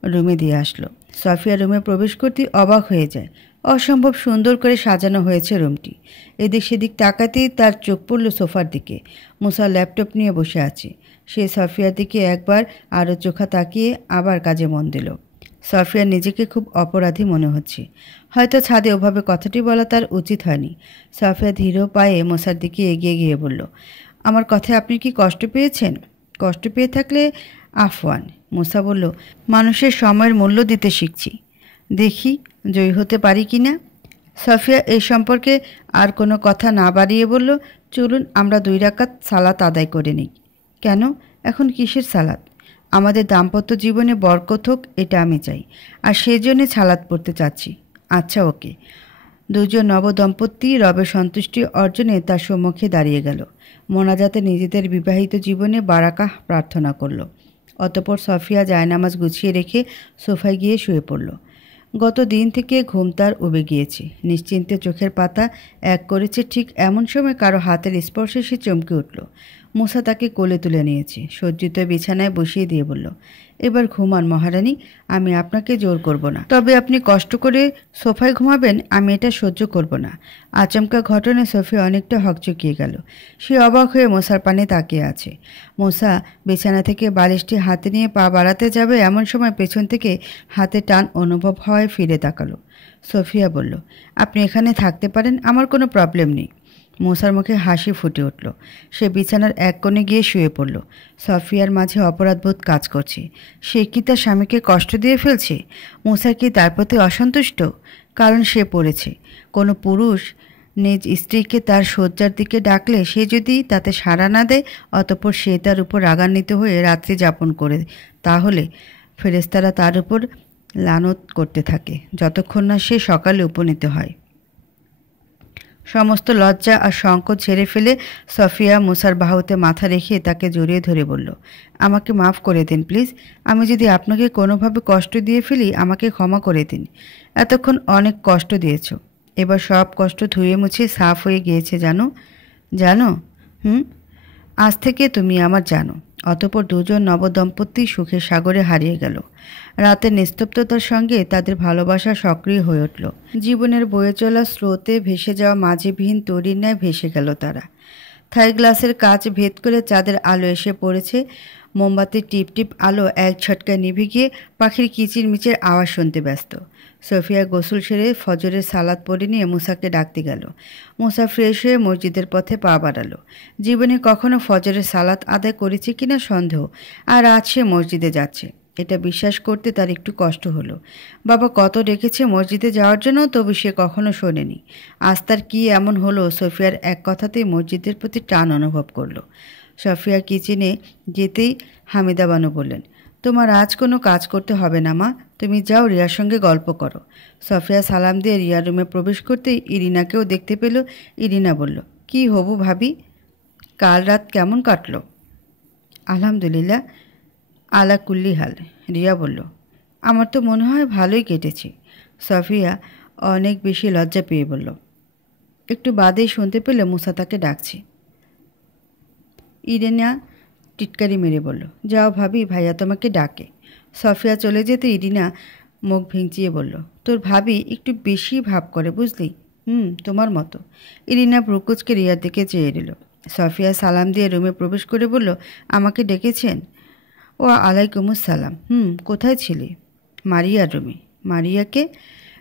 রুমে দিয়ে আসলো। সফিয়া রুমে প্রবেশ করতে অবাক হয়ে যায়। অসম্ভব সুন্দর করে সাজানো হয়েছে রুমটি। এদিক সেদিক তাকাতেই তার চোখ পড়ল সোফার দিকে। মুসা ল্যাপটপ নিয়ে বসে আছে। সে সফিয়ার দিকে একবার আরও চোখা তাকিয়ে আবার কাজে মন দিল। সফিয়ার নিজেকে খুব অপরাধী মনে হচ্ছে। হয়তো ছাদে ওভাবে কথাটি বলা তার উচিত হয়নি। সফিয়া ধীর পায়ে মুসার দিকে এগিয়ে গিয়ে বলল, আমার কথায় আপনি কি কষ্ট পেয়েছেন? কষ্ট পেয়ে থাকলে আফওয়ান। মুসা বলল, মানুষের সময়ের মূল্য দিতে শিখছি, দেখি জয়ী হতে পারি কি না। সফিয়া এই সম্পর্কে আর কোনো কথা না বাড়িয়ে বলল, চলুন আমরা 2 রাকাত সালাত আদায় করে নিই। কেন? এখন কিসের সালাত? আমাদের দাম্পত্য জীবনে বরকত হোক, এটা আমি চাই, আর সেই জন্যে সালাত পড়তে চাচ্ছি। আচ্ছা, ওকে। 2 জন নবদম্পতি রবের সন্তুষ্টি অর্জনে তার সম্মুখে দাঁড়িয়ে গেল। মোনাজাতে নিজেদের বিবাহিত জীবনে বারাকাহ প্রার্থনা করল। অতঃপর সফিয়া জায়নামাজ গুছিয়ে রেখে সোফায় গিয়ে শুয়ে পড়ল। গত দিন থেকে ঘুম তার উবে গিয়েছে। নিশ্চিন্তে চোখের পাতা এক করেছে, ঠিক এমন সময় কারো হাতের স্পর্শে সে চমকে উঠল। মুসা তাকে কোলে তুলে নিয়েছে, সজ্জিত বিছানায় বসিয়ে দিয়ে বলল, এবার ঘুমান মহারানী, আমি আপনাকে জোর করব না। তবে আপনি কষ্ট করে সোফায় ঘুমাবেন, আমি এটা সহ্য করব না। আচমকা ঘটনায় সফিয়া অনেকটা হকচকিয়ে গেল। সে অবাক হয়ে মুসার পানে তাকিয়ে আছে। মুসা বিছানা থেকে বালিশটি হাতে নিয়ে পা বাড়াতে যাবে, এমন সময় পেছন থেকে হাতে টান অনুভব হয়। ফিরে তাকালো। সফিয়া বলল, আপনি এখানে থাকতে পারেন, আমার কোনো প্রবলেম নেই। মুসার মুখে হাসি ফুটে উঠল। সে বিছানার এক কোণে গিয়ে শুয়ে পড়ল। সফিয়ার মাঝে অপরাধবোধ কাজ করছে। সে কি তার স্বামীকে কষ্ট দিয়ে ফেলছে? মুসা কি তার প্রতি অসন্তুষ্ট? কারণ সে পড়েছে। কোনো পুরুষ নিজ স্ত্রীকে তার শয্যার দিকে ডাকলে সে যদি তাতে সাড়া না দেয়, অতঃপর সে তার উপর রাগান্বিত হয়ে রাত্রি যাপন করে, তাহলে ফেরেশতারা তার উপর লানত করতে থাকে যতক্ষণ না সে সকালে উপনীত হয়। সমস্ত লজ্জা আর সংকোচ ছেড়ে ফেলে সফিয়া মুসার বাহুতে মাথা রেখে তাকে জড়িয়ে ধরে বলল, আমাকে মাফ করে দিন প্লিজ। আমি যদি আপনাকে কোনোভাবে কষ্ট দিয়ে ফেলি, আমাকে ক্ষমা করে দিন। এতক্ষণ অনেক কষ্ট দিয়েছ, এবার সব কষ্ট ধুয়ে মুছে সাফ হয়ে গিয়েছে, জানো জানো আজ থেকে তুমি আমার জানো। অতঃপর 2 জন নবদম্পতি সুখের সাগরে হারিয়ে গেল। রাতের নিস্তব্ধতার সঙ্গে তাদের ভালোবাসা সক্রিয় হয়ে উঠল। জীবনের বয়ে চলা স্রোতে ভেসে যাওয়া মাঝিবিহীন তরীর ন্যায় ভেসে গেল তারা। থাই গ্লাসের কাচ ভেদ করে চাঁদের আলো এসে পড়েছে। মোমবাতির টিপ টিপ আলো এক ঝটকায় নিভে গিয়ে পাখির কিচিরমিচির আওয়াজ শুনতে ব্যস্ত। সফিয়া গোসল সেরে ফজরের সালাত পড়ে নিয়ে মুসাকে ডাকতে গেল। মুসা ফ্রেশ হয়ে মসজিদের পথে পা বাড়ালো। জীবনে কখনো ফজরের সালাত আদায় করেছে কিনা সন্দেহ, আর আজ সে মসজিদে যাচ্ছে। এটা বিশ্বাস করতে তার একটু কষ্ট হলো। বাবা কত ডেকেছে মসজিদে যাওয়ার জন্য, তবু সে কখনো শোনেনি। আজ তার কী এমন হলো, সফিয়ার এক কথাতেই মসজিদের প্রতি টান অনুভব করলো। সফিয়া কিচেনে যেতেই হামিদা বানু বললেন, তোমার আজ কোনো কাজ করতে হবে না মা, তুমি যাও রিয়ার সঙ্গে গল্প করো। সফিয়া সালাম দিয়ে রিয়ার রুমে প্রবেশ করতেই ইরিনাকেও দেখতে পেল। ইরিনা বলল, কি হবু ভাবি, কাল রাত কেমন কাটলো? আলহামদুলিল্লাহ, আলা কুল্লি হাল। রিয়া বলল, আমার তো মনে হয় ভালোই কেটেছে। সফিয়া অনেক বেশি লজ্জা পেয়ে বলল। একটু বাদেই শুনতে পেলে মুসা তাকে ডাকছে। ইরিনা টিটকারি মেরে বলল, যাও ভাবি, ভাইয়া তোমাকে ডাকে। সফিয়া চলে যেতে ইরিনা মুখ ভেঙচিয়ে বলল, তোর ভাবি একটু বেশি ভাব করে বুঝলি। তোমার মতো। ইরিনা ব্রুকুচকে রিয়ার দিকে চেয়ে এলো। সফিয়া সালাম দিয়ে রুমে প্রবেশ করে বলল, আমাকে ডেকেছেন? ও আলাইকুমুস সালাম। কোথায় ছিলে? মারিয়ার রুমে। মারিয়াকে?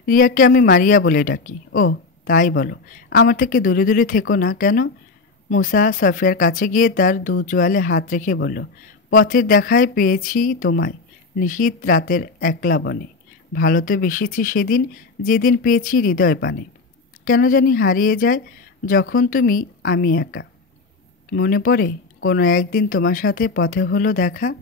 রিয়াকে আমি মারিয়া বলে ডাকি। ও তাই বলো। আমার থেকে দূরে দূরে থেকো না কেন? মুসা সফিয়ার কাছে গিয়ে তার দু চোয়ালে হাত রেখে বলল, পথের দেখায় পেয়েছি তোমায় নিশীথ রাতের একলা বনে। ভালো তো বেসেছি সেদিন, যেদিন পেয়েছি হৃদয় পানে। কেন জানি হারিয়ে যায় যখন তুমি আমি একা। মনে পড়ে কোনো একদিন তোমার সাথে পথে হলো দেখা।